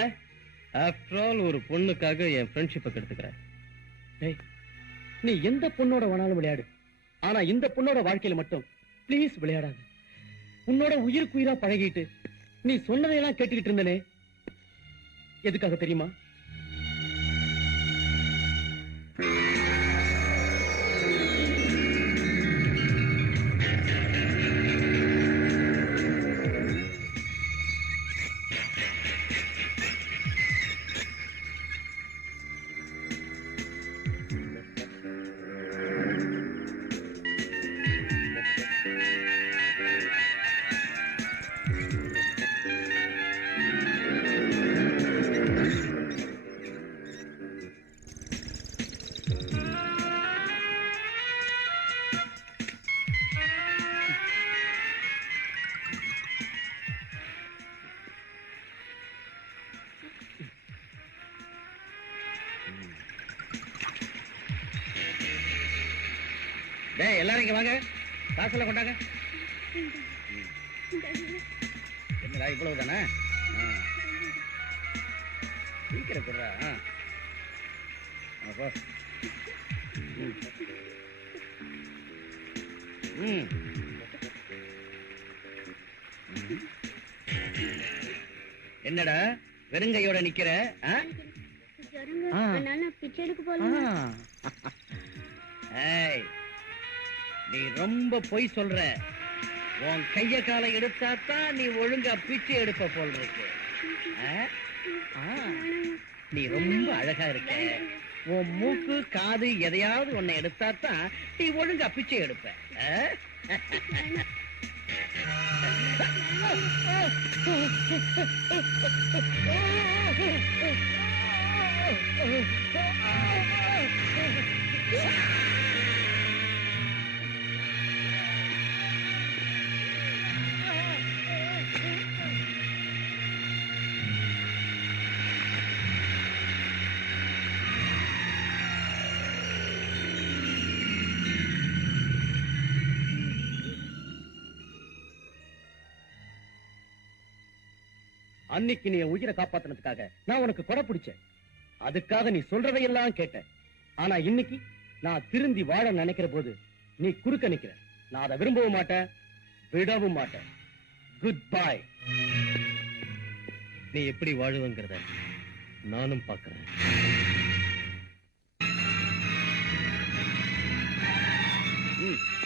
ஆஃப்டர் ஆல் ஒரு பொண்ணுக்காக என் ஃப்ரெண்ட்ஷிப்பை கெடுத்துக்கிற. டேய், நீ எந்த பொண்ணோட வேணாலும் விளையாடு, ஆனா இந்த பொண்ணோட வாழ்க்கையில மட்டும் ப்ளீஸ் விளையாடாது. உன்னோட உயிருக்கு உயிரா பழகிட்டு நீ சொன்னதையெல்லாம் கேட்டுக்கிட்டு இருந்தனே, எதுக்காக தெரியுமா? டேய், எல்லாரும் இங்க வாங்க, காசெல்லாம் கொண்டாங்க. என்னடா இவ்வளவு தானே? சீக்கிரம் கொடுறா. என்னடா வெறுங்கையோட நிக்கிற? பிச்சை எடுக்க போல. நீ ரொம்ப பொய் சொல்ற. உன் கைய காலை எடுத்தாத்தான் நீ ஒழுங்கா பிச்சை எடுப்ப போல் இருக்கு. நீ ரொம்ப அழகா இருக்க. உன் மூக்கு காது எதையாவது உன்னை எடுத்தாத்தான் நீ ஒழுங்கா பிச்சை எடுப்ப. அன்னைக்கு நீ உயிரை காப்பாத்தினதுக்காக நான் உனக்கு கொடை பிடிச்சேன். அதுக்காக நீ சொல்றதையெல்லாம் கேட்டேன். ஆனா இன்னைக்கு நான் திருந்தி வாழ நினைக்கிற போது நீ குறுக்க நிக்கிற. நான் அதை விரும்பவும் மாட்டேன், விடவும் மாட்டேன். Good bye. நீ எப்படி வாழுவங்கிறத நானும் பார்க்கிறேன்.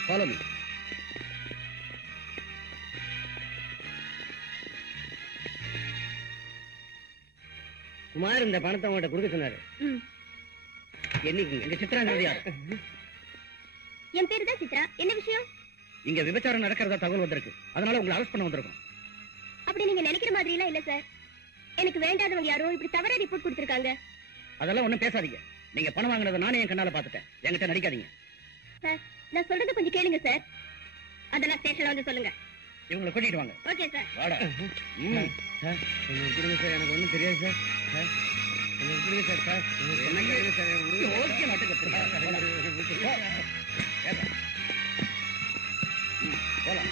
Follow me. குமார் இந்த பணத்தை உங்கள்கிட்ட கொடுக்க சொன்னாரு. என்னைக்கு எங்க சித்ராங்கிறது யாரு? என் பேரு தான் சித்ரா. என்ன விஷயம்? இங்க விபச்சாரம் நடக்கிறதா தகவல் வந்திருக்கு. அதனால உங்களை அரெஸ்ட் பண்ண வந்திருக்கோம். அப்படி நீங்க நினைக்கிற மாதிரி எல்லாம் இல்ல சார். எனக்கு வேண்டாதவங்க யாரோ இப்படி தவறா ரிப்போர்ட் கொடுத்திருக்காங்க. அதெல்லாம் ஒண்ணும் பேசாதீங்க. நீங்க பணம் வாங்குனதை நானே என் கண்ணால பாத்துட்டேன். என்கிட்ட நடிக்காதீங்க. சார் நான் சொல்றது கொஞ்சம் கேளுங்க சார். அதெல்லாம் ஸ்டேஷன்ல வந்து சொல்லுங்க. இவங்களை கூட்டிட்டு வாங்க. Okay sir. வாடா. சார் கொஞ்சம் விட்டுருங்க சார், எனக்கு ஒண்ணும் தெரியாது சார். சார் கொஞ்சம் விட்டுருங்க சார். சார் என்ன கேளுங்க சார், ஓகே நாட்டுக்கு போலாம்.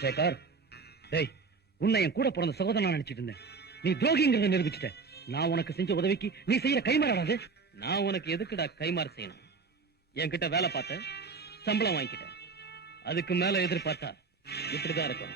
சேகர், டேய், உன்னை என் கூட பிறந்த சகோதரனா நினைச்சிட்டு இருந்தேன். நீ துரோகிங்கிறத நிரூபிச்சிட்ட. நான் உனக்கு செஞ்ச உதவிக்கு நீ செய்யற கைமாறாது. நான் உனக்கு எதுக்குடா கைமாறு செய்யணும்? என்கிட்ட வேலை பார்த்த, சம்பளம் வாங்கிக்கிட்ட. அதுக்கு மேல எதிர்பார்த்தா இப்படிதான் இருக்கும்.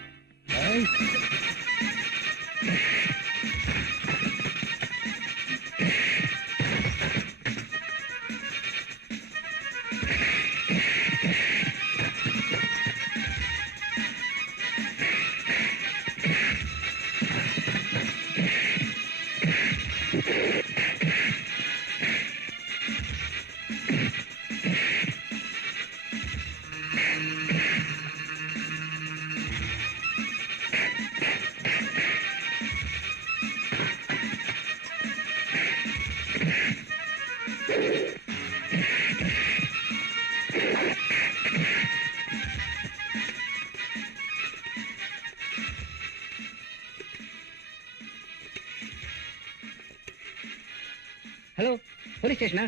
ஹலோ, போலீஸ் ஸ்டேஷனா?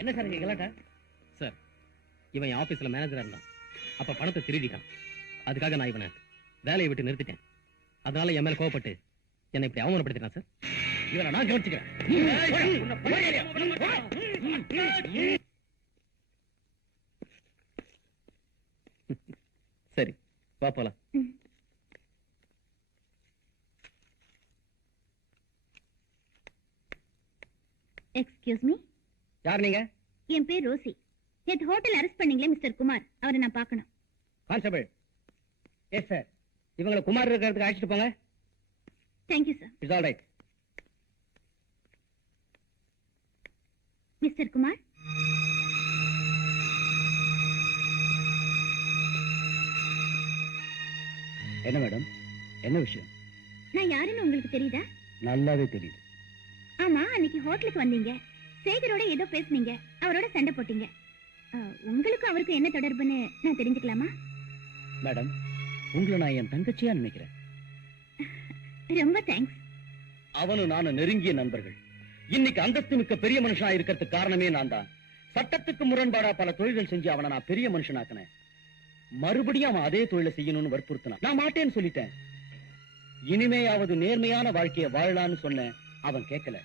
என்ன சார் இங்க கலாட்டா? சார், இவன் என் ஆபீஸ்ல மேனேஜரா இருந்தான். அப்ப பணத்தை திருடிட்டான். அதுக்காக நான் இவனை வேலையை விட்டு நிறுத்திட்டேன். அதனால என் மேல கோவப்பட்டு என்னை இப்படி அவமானப்படுத்திட்டான் சார். இவனை நான் கவனிச்சுக்கிறேன். சரி, வா போலாம். Excuse me. யார் நீங்க? என் பேர் ரோசி. நேத்து ஹோட்டல் அரெஸ்ட் பண்ணீங்களே மிஸ்டர் குமார், அவரை நான் பார்க்கணும். கான்ஸ்டபிள். Yes sir. இவங்களை குமார் இருக்கிறதுக்கு அழைச்சிட்டு போங்க. Thank you sir. It's all right. Mister Kumar, என்ன மேடம், என்ன விஷயம்? நான் யாருன்னு உங்களுக்கு தெரியுதா? நல்லாவே தெரியுது. ஆமா, அன்னைக்கு ஹோட்டலுக்கு வந்தீங்க. சேகரோட ஏதோ பேசுனீங்க, அவரோட சண்டை போட்டீங்க. உங்களுக்கும் அவருக்கும் என்ன தொடர்புன்னு நான் தெரிஞ்சுக்கலாமா? மேடம், உங்களை நான் என் தங்கச்சியா நினைக்கிறேன். ரொம்ப தேங்க்ஸ். அவனும் நானும் நெருங்கிய நண்பர்கள். இன்னைக்கு அந்தஸ்து மிக்க பெரிய மனுஷனா இருக்கிறதுக்கு காரணமே நான் தான். சட்டத்துக்கு முரண்பாடா பல தொழில்கள் செஞ்சு அவனை நான் பெரிய மனுஷனாக்கினேன். மறுபடியும் அவன் அதே தொழிலை செய்யணும்னு வற்புறுத்தினான். நான் மாட்டேன்னு சொல்லிட்டேன். இனிமேயாவது நேர்மையான வாழ்க்கையை வாழலான்னு சொன்னேன். அவன் கேட்கல.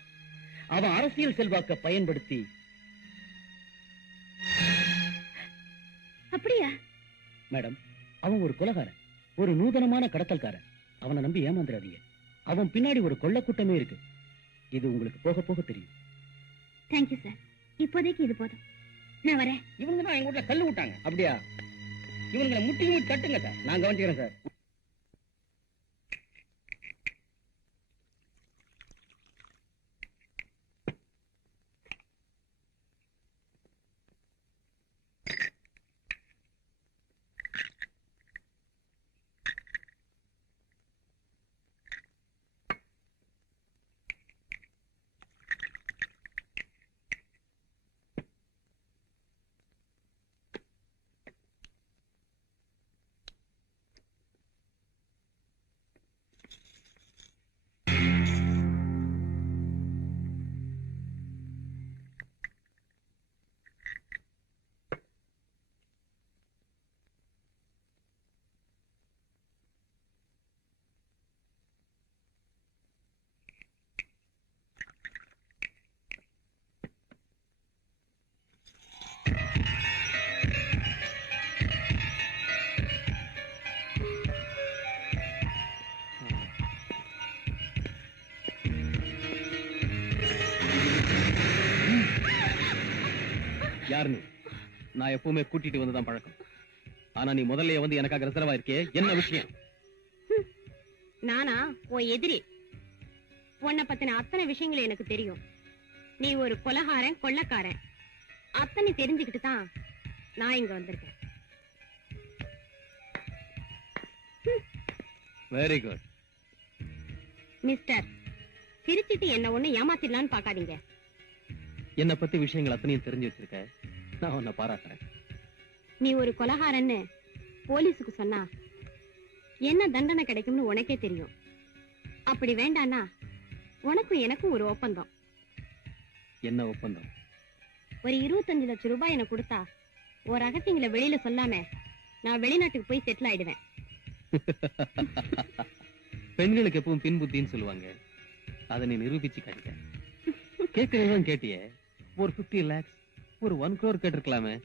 அவன் அரசியல் செல்வாக்க பயன்படுத்தி. அப்படியா? மேடம், அவன் ஒரு கொலைகாரன், ஒரு நூதனமான கடத்தல்காரன். அவனை நம்பி ஏமாந்துடாதீங்க. அவன் பின்னாடி ஒரு கொள்ளக்கூட்டமே இருக்கு. இது உங்களுக்கு போக போக தெரியும். Thank you sir. இப்போதைக்கு இது போதும். நான் வரேன். இவங்க தான் எங்க வீட்டுல கல்லு விட்டாங்க. அப்படியா? இவங்களை முட்டி முட்டி தட்டுங்க சார். நான் கவனிச்சுக்கிறேன் சார். யார் நீ? நான் எப்பவுமே கூட்டிட்டு வந்துதான் பழக்கம். ஆனா நீ முதல்ல வந்து எனக்காக ரிசர்வா இருக்கே, என்ன விஷயம்? நானா உன் எதிரி? உன்னை பத்தின அத்தனை விஷயங்கள் எனக்கு தெரியும். நீ ஒரு கொலகாரன், கொள்ளக்காரன், அத்தனை தெரிஞ்சுக்கிட்டு தான் நான் இங்க வந்திருக்கேன். Very good. மிஸ்டர், சிரிச்சிட்டு என்ன ஒண்ணு ஏமாத்திடலான்னு பாக்காதீங்க. என்ன பத்தி விஷயங்கள் அத்தனையும் தெரிஞ்சு வச்சிருக்க, நான் உன்னை பாராட்டுறேன். நீ ஒரு கொலகாரன்னு போலீஸுக்கு சொன்னா என்ன தண்டனை கிடைக்கும்னு உனக்கே தெரியும். அப்படி வேண்டானா உனக்கும் எனக்கும் ஒரு ஒப்பந்தம். என்ன ஒப்பந்தம்? ஒரு 25 லட்சம் ரூபாய் எனக்கு கொடுத்தா ஒரு ரகசியங்களை வெளியில சொல்லாம நான் வெளிநாட்டுக்கு போய் செட்டில் ஆயிடுவேன். பெண்களுக்கு எப்பவும் பின்புத்தின்னு சொல்லுவாங்க. அதை நீ நிரூபிச்சு காட்டிட்ட. கேட்கறதுதான் கேட்டியே. ஒரு 50 lakhs, ஒரு 1 crore கேட்டிருக்கலாமே.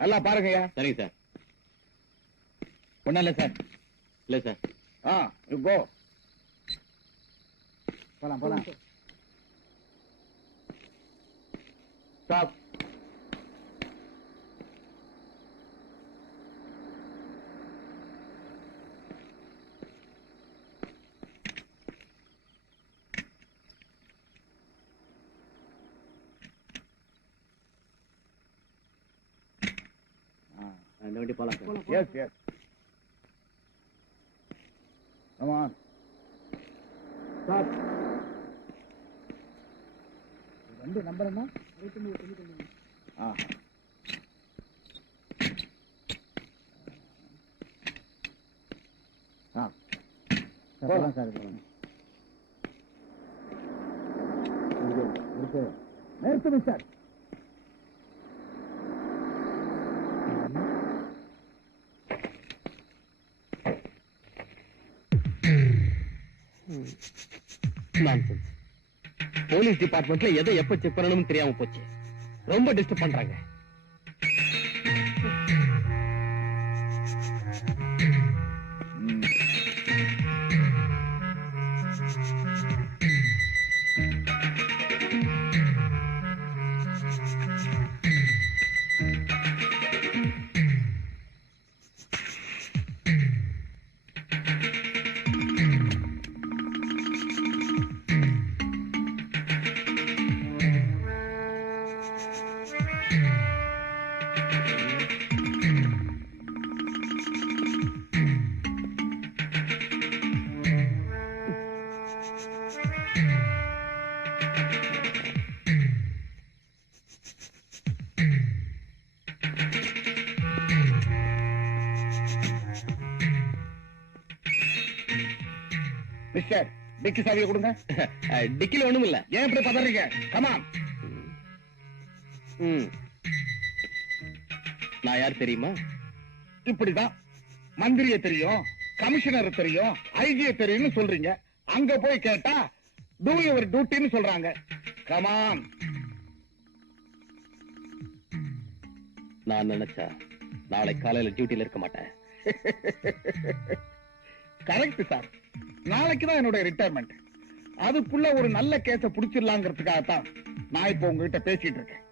நல்லா பாருங்கய்யா. சரிங்க சார். ஒண்ணும் இல்ல சார். இல்ல சார். You go. போலாம் போலாம். ஸ்டாப். இந்த வண்டி போலாம் sir. Yes yes. Come on. Stop. ரெண்டு நம்பர் என்ன? போலாம் சார். நிறுத்துங்க சார். போலீஸ் டிபார்ட்மெண்ட்ல எதை எப்ப செக் பண்ணணும்னு தெரியாம போச்சு. ரொம்ப டிஸ்டர்ப் பண்றாங்க. மிஸ்டர், டிக்கி சாவியை கொடுங்க. டிக்கில ஒண்ணும் இல்ல. ஏன் இப்படி பதறீங்க? கமான். நான் யார் தெரியுமா? இப்படிதான் மந்திரிய தெரியும், கமிஷனர் தெரியும், ஐஜிய தெரியும்னு சொல்றீங்க. அங்க போய் கேட்டா டூ யுவர் டியூட்டின்னு சொல்றாங்க. கமான். நான் நினைச்சா நாளை காலையில டியூட்டில இருக்க மாட்டேன். Correct sir. நாளைக்கு தான் என்னோட ரிட்டையர்மெண்ட். அதுக்குள்ள ஒரு நல்ல கேஸ புடிச்சிடலாங்கிறதுக்காகத்தான் நான் இப்ப உங்ககிட்ட பேசிட்டு இருக்கேன்.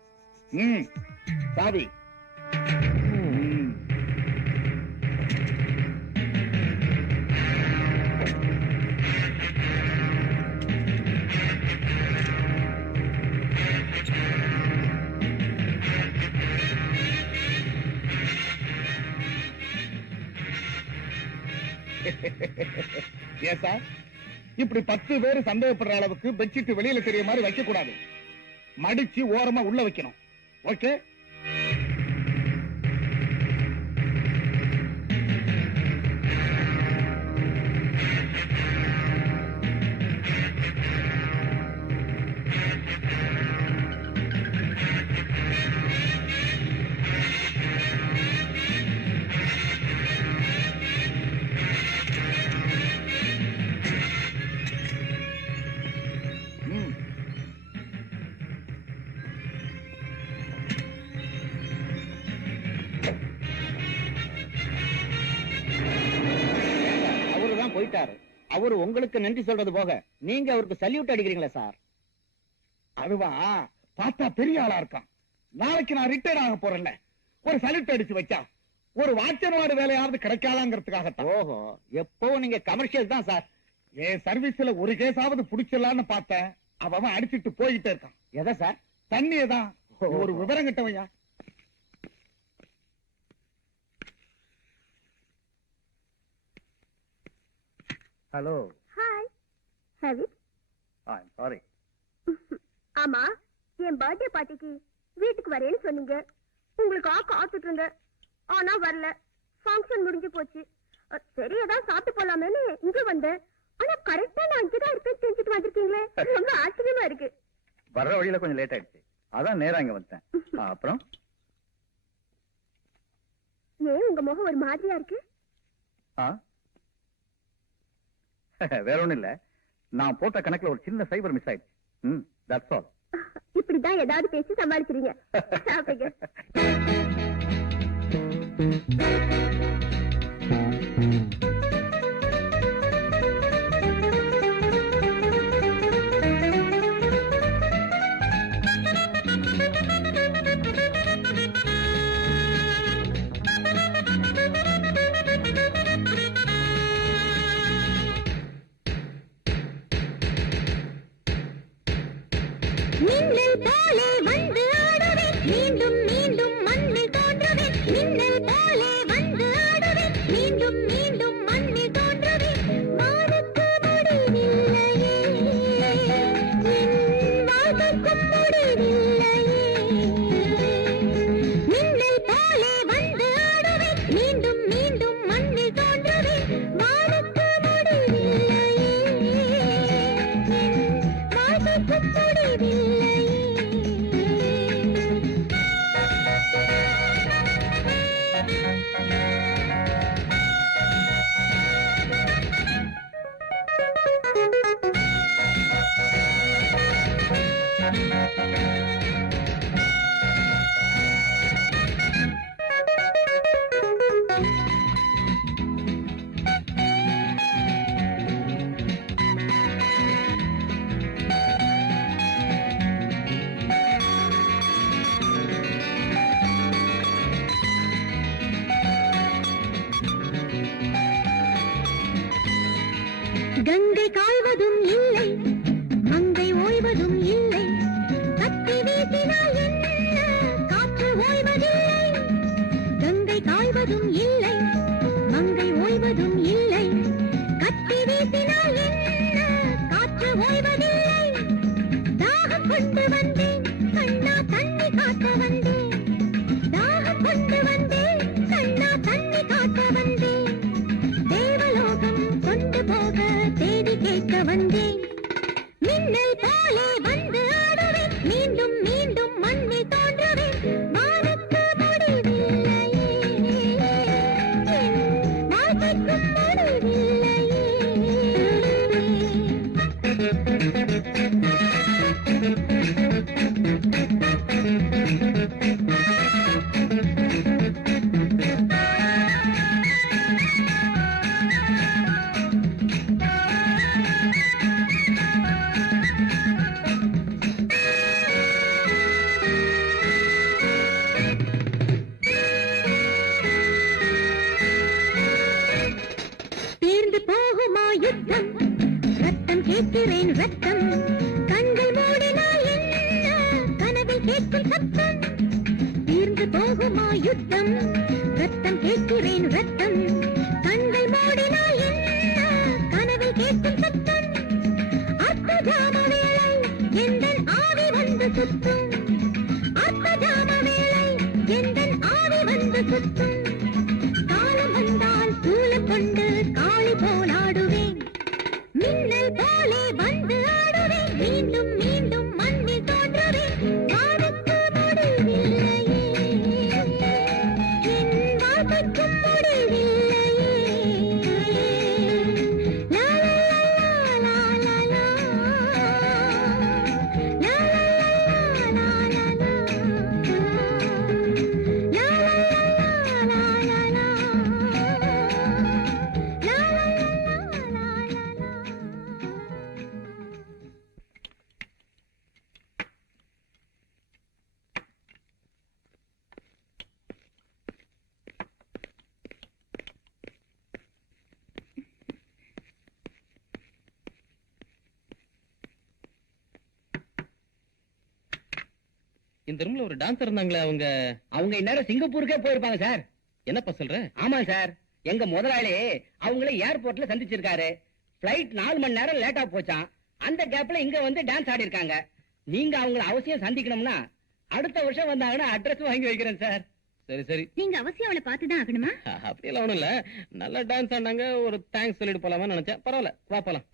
சாவி. ஏன் சார் இப்படி 10 பேர் சந்தேகப்படுற அளவுக்கு பெட்ஷீட் வெளியில தெரிய மாதிரி வைக்க கூடாது. மடிச்சு ஓரமா உள்ள வைக்கணும். ஓகே? போயிட்டாரு. அவரு உங்களுக்கு நன்றி சொல்றது போக நீங்க அவருக்கு சல்யூட் அடிக்கிறீங்களா சார்? அதுவா பார்த்தா பெரிய ஆளா இருக்கான். நாளைக்கு நான் ரிட்டையர் ஆக போறேன்ல, ஒரு சல்யூட் அடிச்சு வச்சா ஒரு வாட்சன்வாடு வேலையாவது கிடைக்காதாங்கிறதுக்காகத்தான். ஓஹோ, எப்பவும் நீங்க கமர்ஷியல் தான் சார். என் சர்வீஸ்ல ஒரு கேஸாவது புடிச்சிடலான்னு பார்த்தேன். அவன் அடிச்சிட்டு போயிட்டே இருக்கான். எதை சார்? தண்ணியை தான். ஒரு விவரம் கிட்டவையா. Hello. Hi. Have it. I'm sorry. ஆமா, என் பர்த்டே பார்ட்டிக்கு வீட்டுக்கு வரேன்னு சொன்னீங்க. உங்களுக்காக காத்துட்டு இருந்தேன். ஆனா வரல. ஃபங்க்ஷன் முடிஞ்சு போச்சு. சரி ஏதாவது சாப்பிட்டு போலாமேன்னு இங்க வந்தேன். ஆனா கரெக்டா நான் இங்கதான் இருப்பேன் தெரிஞ்சுட்டு வந்திருக்கீங்களே, ரொம்ப ஆச்சரியமா இருக்கு. வர்ற வழியில கொஞ்சம் லேட் ஆயிடுச்சு, அதான் நேரா இங்க வந்தேன். அப்புறம் ஏன் உங்க முகம் ஒரு மாதிரியா இருக்கு? வேற ஒண்ணும் இல்ல, நான் போட்ட கணக்குல ஒரு சின்ன சைபர் மிஸ் ஆயிடுச்சு. That's all. இப்படிதான் ஏதாவது பேசி சமாளிக்கிறீங்க. சாப்பிடுங்க. மின்னல் போலே வந்து ஆடுவேன், மீண்டும் மீண்டும் மண்ணில் தோன்றுவேன். மின்னல் போலே வந்து ஆடுவேன், மீண்டும் மீண்டும் மண்ணில் தோன்றுவேன். வானுக்கு முடிவில்லையே, என் வாழ்க்கைக்கும் முடிவில்லையே. மின்னல் போலே வந்து ஆடுவேன், மீண்டும் மீண்டும் மண்ணில் தோன்றுவேன். வானுக்கு முடிவில்லையே, என் வாழ்க்கைக்கும் முடிவில்லையே. கங்கை காய்வதும் இல்லை, மங்கை ஓய்வதும் இல்லை. கத்தி வீசினால் என்ன, காற்று ஓய்வதில்லை. கங்கை காய்வதும் இல்லை, மங்கை ஓய்வதும் இல்லை. கத்தி வீசினால் என்ன, காற்று ஓய்வதில்லை. தாகம் கொண்டு வந்தேன் கண்ணா, தண்ணி காட்ட வந்தேன். தாகம் கொண்டு வந்தேன் கண்ணா, தண்ணி காட்ட வந்தேன். தேவலோகம் கொண்டு போக தேடி கேட்க வந்தேன். மின்னல் போலே வந்து ஆடுவேன், மீண்டும் மீண்டும் மண்ணில் தோன்றுவேன். வானுக்கு முடிவில்லையே, என் வாழ்க்கைக்கும் முடிவில்லையே. இந்த ரூம்ல ஒரு டான்சர் இருந்தாங்களே அவங்க இந்நேரம் சிங்கப்பூருக்கே போயிருப்பாங்க சார். என்னப்பா சொல்ற? ஆமா சார், எங்க முதலாளி அவங்கள ஏர்போர்ட்ல சந்திச்சிருக்காரு. பிளைட் 4 மணி நேரம் லேட்டா போச்சான். அந்த கேப்ல இங்க வந்து டான்ஸ் ஆடி இருக்காங்க. நீங்க அவங்கள அவசியம் சந்திக்கணும்னா அடுத்த வருஷம் வந்தாங்கன்னா அட்ரஸ் வாங்கி வைக்கிறேன் சார். சரி சரி, நீங்க அவசியம் அவளை பார்த்துதான் ஆகணுமா? அப்படியெல்லாம் ஒண்ணும் இல்ல, நல்ல டான்ஸ் ஆடினாங்க, ஒரு தேங்க்ஸ் சொல்லிட்டு போலாமா நினைச்சேன். பரவாயில்ல, வா போலாம்.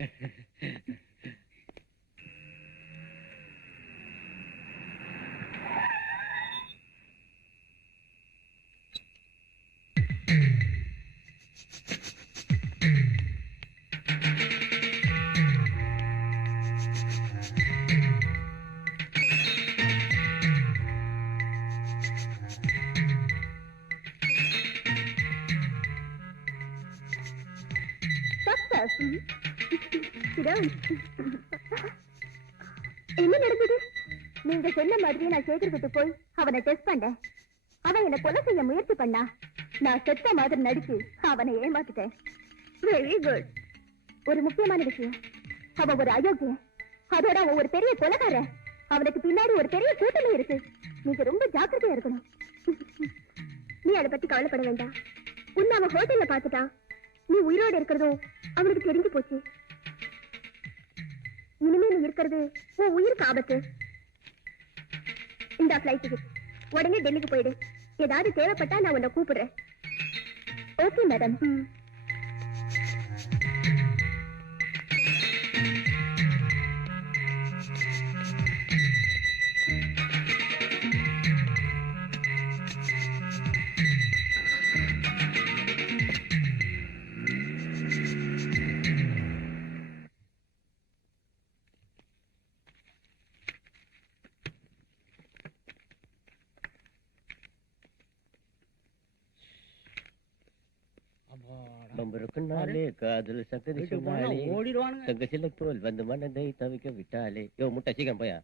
என்ன நடந்தது? நீங்க சொன்ன மாதிரி நான் சேகர் கிட்ட போய் அவனை டெஸ்ட் பண்ணேன். அவன் என்ன கொலை செய்ய முயற்சி பண்ணா. நான் செத்த மாதிரி நடிச்சு அவனை ஏமாத்திட்டேன். Very good. ஒரு முக்கியமான விஷயம், அவன் ஒரு அயோக்கியன். அதோட அவன் ஒரு பெரிய கொலைகாரன். அவனுக்கு பின்னாடி ஒரு பெரிய கூட்டணி இருக்கு. நீங்க ரொம்ப ஜாக்கிரதையா இருக்கணும். நீ அதை பத்தி கவலைப்பட வேண்டாம். உன்னை அவன் ஹோட்டல்ல பாத்துட்டான். நீ உயிரோடு இருக்கிறதும் அவனுக்கு தெரிஞ்சு போச்சு. இனிமே நீ இருக்கிறது உன் உயிருக்கு ஆபத்து. இந்த பிளைட் டிக்கெட், உடனே டெல்லிக்கு போயிடு. ஏதாவது தேவைப்பட்டா நான் உன்னை கூப்பிடுறேன். Okay madam. காதல் சக்கரை சொன்னாலே தங்க சில போல் வந்து மனதை தவிக்க விட்டாலே. யோ முட்டை சீக்கிரம் போயா.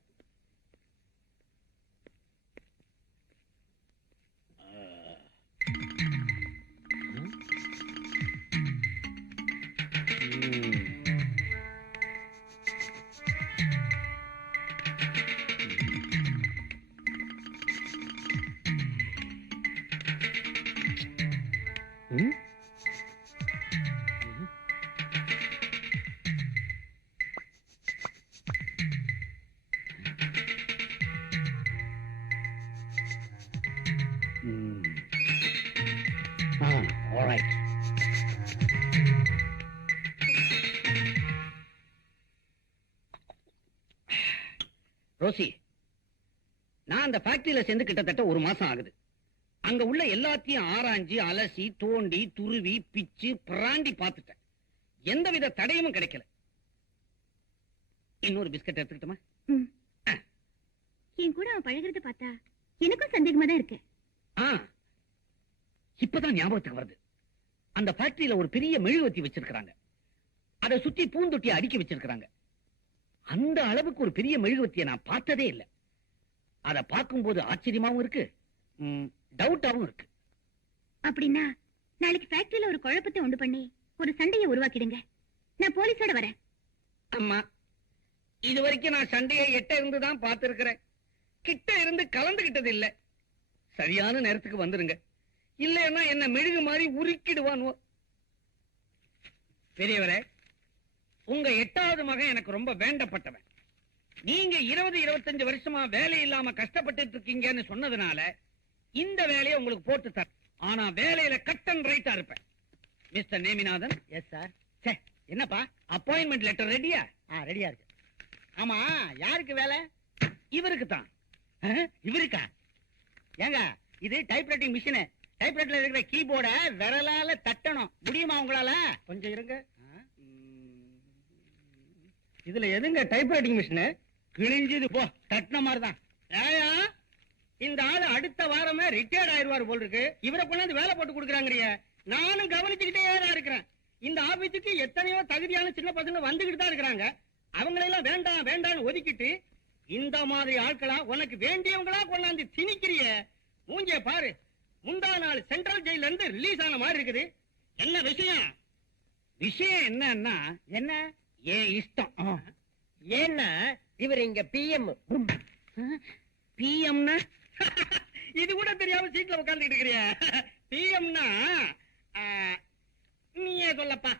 ரோசி, நான் அந்த ஃபேக்டரியில சேர்ந்து கிட்டத்தட்ட 1 மாசம் ஆகுது. அங்க உள்ள எல்லாத்தையும் ஆராய்ஞ்சு அலசி தோண்டி துருவி பிச்சு பிராண்டி பார்த்துட்டேன். எந்தவித தடையும் கிடைக்கல. இன்னொரு பிஸ்கட் எடுத்துக்கிட்டுமா? என் கூட அவன் பழகிறத பார்த்தா எனக்கும் சந்தேகமா தான் இருக்கு. இப்பதான் ஞாபகத்துக்கு வருது. அந்த ஃபேக்டரியில ஒரு பெரிய மெழுகுவர்த்தி வச்சிருக்காங்க. அதை சுத்தி பூந்தொட்டியை அடுக்கி வச்சிருக்காங்க. அந்த அளவுக்கு ஒரு பெரிய மெழுகுவர்த்தியை நான் பார்த்ததே இல்லை. அதை பார்க்கும்போது ஆச்சரியமாவும் இருக்கு, டவுட்டாவும் இருக்கு. அப்படின்னா நாளைக்கு ஃபேக்டரியில ஒரு குழப்பத்தை உண்டு பண்ணி ஒரு சண்டையை உருவாக்கிடுங்க. நான் போலீஸோட வரேன். அம்மா, இது வரைக்கும் நான் சண்டையை எட்ட இருந்து தான் பார்த்திருக்கிறேன். கிட்ட இருந்து கலந்துகிட்டது இல்ல. சரியான நேரத்துக்கு வந்துருங்க, இல்லைன்னா என்ன மெழுகு மாதிரி உருக்கிடுவானோ. பெரியவரே, உங்க 8வது மகன் எனக்கு ரொம்ப வேண்டப்பட்டவன். நீங்க 20-25 வருஷமா வேலை இல்லாம கஷ்டப்பட்டு இருக்கீங்கன்னு சொன்னதுனால இந்த வேலையை உங்களுக்கு போட்டு தர. ஆனா வேலையில கட் அண்ட் ரைட்டா இருப்பேன். மிஸ்டர் நேமிநாதன். Yes sir. என்னப்பா, அப்பாயின்மெண்ட் லெட்டர் ரெடியா? ரெடியா இருக்கு. ஆமா, யாருக்கு வேலை? இவருக்கு தான். இவருக்கா? ஏங்க, இது டைப்ரைட்டிங் மிஷின். டைப்ரைட்டர்ல இருக்கிற கீபோர்ட விரலால தட்டணும். முடியுமா உங்களால? கொஞ்சம் இருங்க. இதுல எதுங்க டைப்ரைட்டிங் மிஷின்? கிழிஞ்சது போ, தட்டின மாதிரிதான். ஏயா, இந்த ஆளு அடுத்த வாரமே ரிட்டையர்ட் ஆயிருவாரு போல் இருக்கு. இவரை கொண்டாந்து வேலை போட்டு கொடுக்குறாங்கறிய. நானும் கவனிச்சுக்கிட்டே தான் இருக்கிறேன். இந்த ஆபீஸுக்கு எத்தனையோ தகுதியான சின்ன பசங்க வந்துகிட்டு தான் இருக்கிறாங்க. அவங்களெல்லாம் வேண்டாம் வேண்டாம்னு ஒதுக்கிட்டு இந்த மாதிரி ஆட்களா உனக்கு வேண்டியவங்களா கொண்டாந்து திணிக்கிறிய. மூஞ்சிய பாரு, முந்தா நாள் சென்ட்ரல் ஜெயில இருந்து ரிலீஸ் ஆன மாதிரி இருக்குது. என்ன விஷயம்? விஷயம் என்னன்னா, என்ன? ஏன் இஷ்டம். ஏன்னா இவர் இங்க பிஎம். பிஎம்னா இது கூட தெரியாம சீட்ல உட்கார்ந்துட்டு இருக்கிறியா? பிஎம்னா நீயே சொல்லப்பா.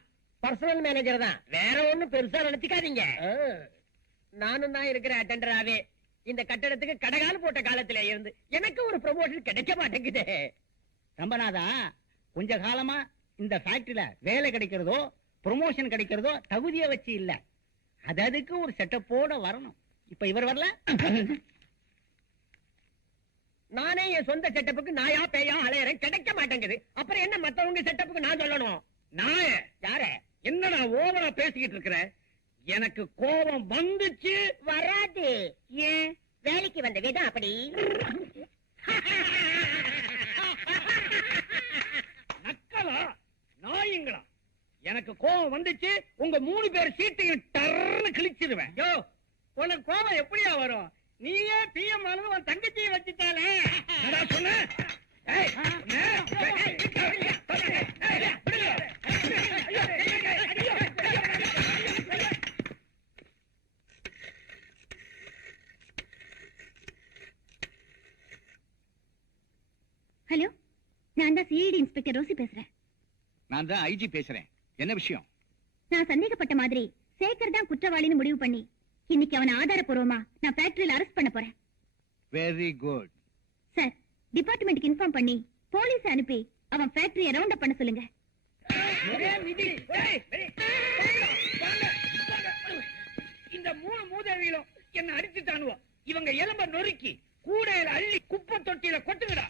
பர்சனல் மேனேஜர் தான், வேற ஒண்ணும் பெருசா நினைச்சுக்காதீங்க. நானும் தான் இருக்கிற அட்டெண்டராவே இந்த கட்டடத்துக்கு கடகால் போட்ட காலத்துல இருந்து எனக்கு ஒரு ப்ரமோஷன் கிடைக்க மாட்டேங்குது. ரம்பநாதா, கொஞ்ச காலமா இந்த ஃபேக்டரியில வேலை கிடைக்கிறதோ ப்ரமோஷன் கிடைக்கிறதோ தகுதியை வச்சு இல்ல, அதுக்கு ஒரு செட்டப்போட வரணும். இப்ப இவர் வரல, நானே என் சொந்த செட்டப்புக்கு நாயா பேயா அலையறேன், கிடைக்க மாட்டேங்குது. அப்புறம் என்ன மத்தவங்க செட்டப்புக்கு நான் சொல்லணும்? நாய யார? என்னடா ஓவரா பேசிக்கிட்டு இருக்கிற? எனக்கு கோபம் வந்துச்சு. வராது. ஏன்? வேலைக்கு வந்த விதம் அப்படி. நக்கலா நாயுங்களா? எனக்கு கோபம் வந்துச்சு, உங்க 3 பேர் சீட்டையும் டர்னு கிழிச்சிருவேன். யோ, உனக்கு கோபம் எப்படியா வரும்? நீயே பிஎம் ஆனது உன் தங்கச்சியை வச்சுட்டாலே. நான் சொன்னேன். ஏய், ஹலோ, நான் தான் சிஐடி இன்ஸ்பெக்டர் ரோசி பேசுறேன். நான் தான் ஐஜி பேசுறேன். என்ன விஷயம்? நான் சந்தேகப்பட்ட மாதிரி சேகர் தான் குற்றவாளின்னு முடிவு பண்ணி இன்னைக்கு அவனை ஆதாரப்பூர்வமா நான் ஃபேக்டரியில அரெஸ்ட் பண்ண போறேன். Very good. சார், டிபார்ட்மெண்ட்டுக்கு இன்ஃபார்ம் பண்ணி போலீஸ் அனுப்பி அவன் ஃபேக்டரியை ரவுண்ட் அப் பண்ண சொல்லுங்க. இந்த 3 மூதேவிகளும் என்ன அடிச்சுட்டானுவோ. இவங்க எலும்ப நொறுக்கி கூடையில அள்ளி குப்பை தொட்டியில கொட்டுங்கடா.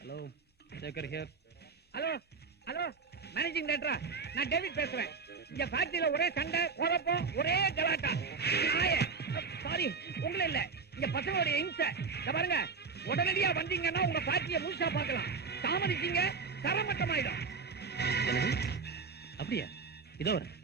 Hello, Sekhar here. Hello hello, managing டைரக்டரா? நான் டேவிட் பேசுறேன். இங்க ஃபேக்டரியில ஒரே சண்டை, குழப்பம், ஒரே கலாட்டா. சாரி, உங்களை இல்ல, இங்க பசங்களுடைய இம்சை. இத பாருங்க, உடனடியா வந்தீங்கன்னா உங்க ஃபேக்டரியை முழுசா பார்க்கலாம். தாமதிச்சீங்க தரமட்டமாயிடும். அப்படியா? இதோ வரேன்.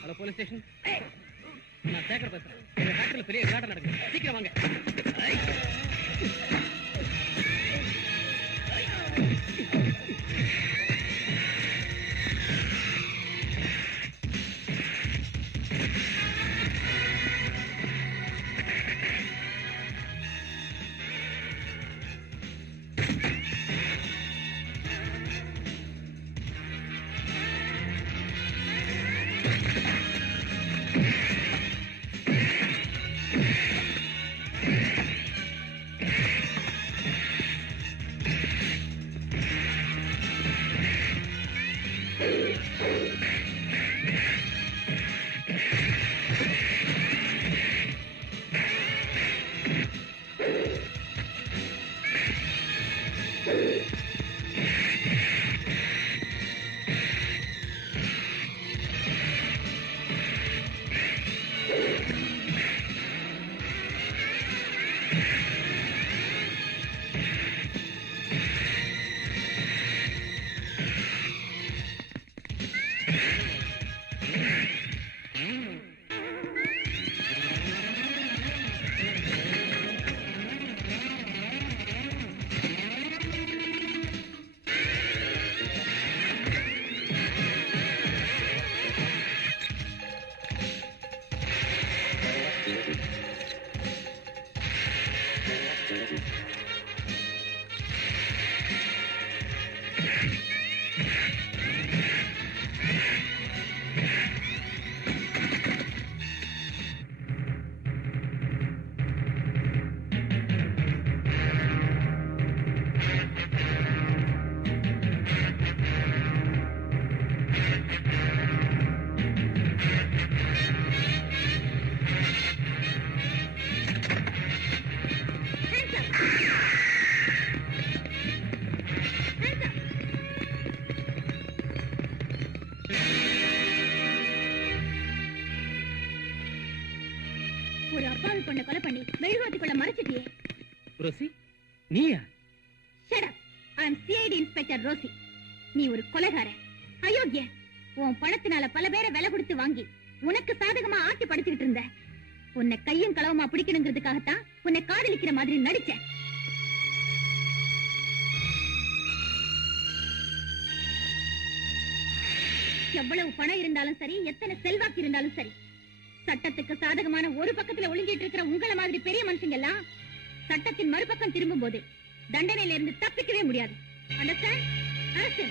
Hello, police station. நான் சேகர் பேசுறேன். எங்க ஃபேக்டரியில பெரிய கலாட்டம் நடக்குது. சீக்கிரம் வாங்க. ஒரு அப்பாவி பொண்ணை கொலை பண்ணி மெழுகுவர்த்திக்குள்ள மறைச்சிட்டியே. ரோசி, நீயா? Shut up. I am CID Inspector Rosi. நீ ஒரு கொலைகாரன், அயோக்கிய. உன் பணத்தினால பல பேரை விலை கொடுத்து வாங்கி உனக்கு சாதகமா ஆட்டி படுத்திட்டு இருந்த. உன்னை கையும் களவுமா பிடிக்கணுங்கிறதுக்காகத்தான் உன்னை காதலிக்கிற மாதிரி நடிச்ச. எவ்வளவு பணம் இருந்தாலும் சரி, எத்தனை செல்வாக்கு இருந்தாலும் சரி, சட்டத்துக்கு சாதகமான ஒரு பக்கத்துல ஒளிஞ்சிட்டு இருக்கிற உங்களை மாதிரி பெரிய மனுஷங்க எல்லாம் சட்டத்தின் மறுபக்கம் திரும்பும் போது தண்டனையில இருந்து தப்பிக்கவே முடியாது. அண்டர்ஸ்டாண்ட்? அரசு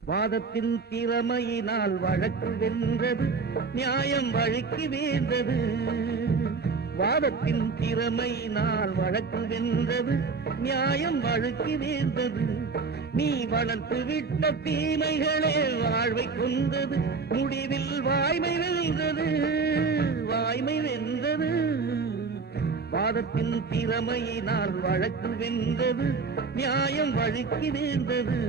வாதத்தின் திறமையினால் வழக்கு வென்றது, நியாயம் வழக்கு வேந்தது. வாதத்தின் திறமையினால் வழக்கு வென்றது, நியாயம் வழக்கு வேந்தது. நீ வளர்த்து விட்ட தீமைகளே வாழ்வை கொண்டது, முடிவில் வாய்மை வென்றது, வாய்மை வென்றது. வாதத்தின் திறமையினால் வழக்கு வென்றது, நியாயம் வழக்கு வேந்தது.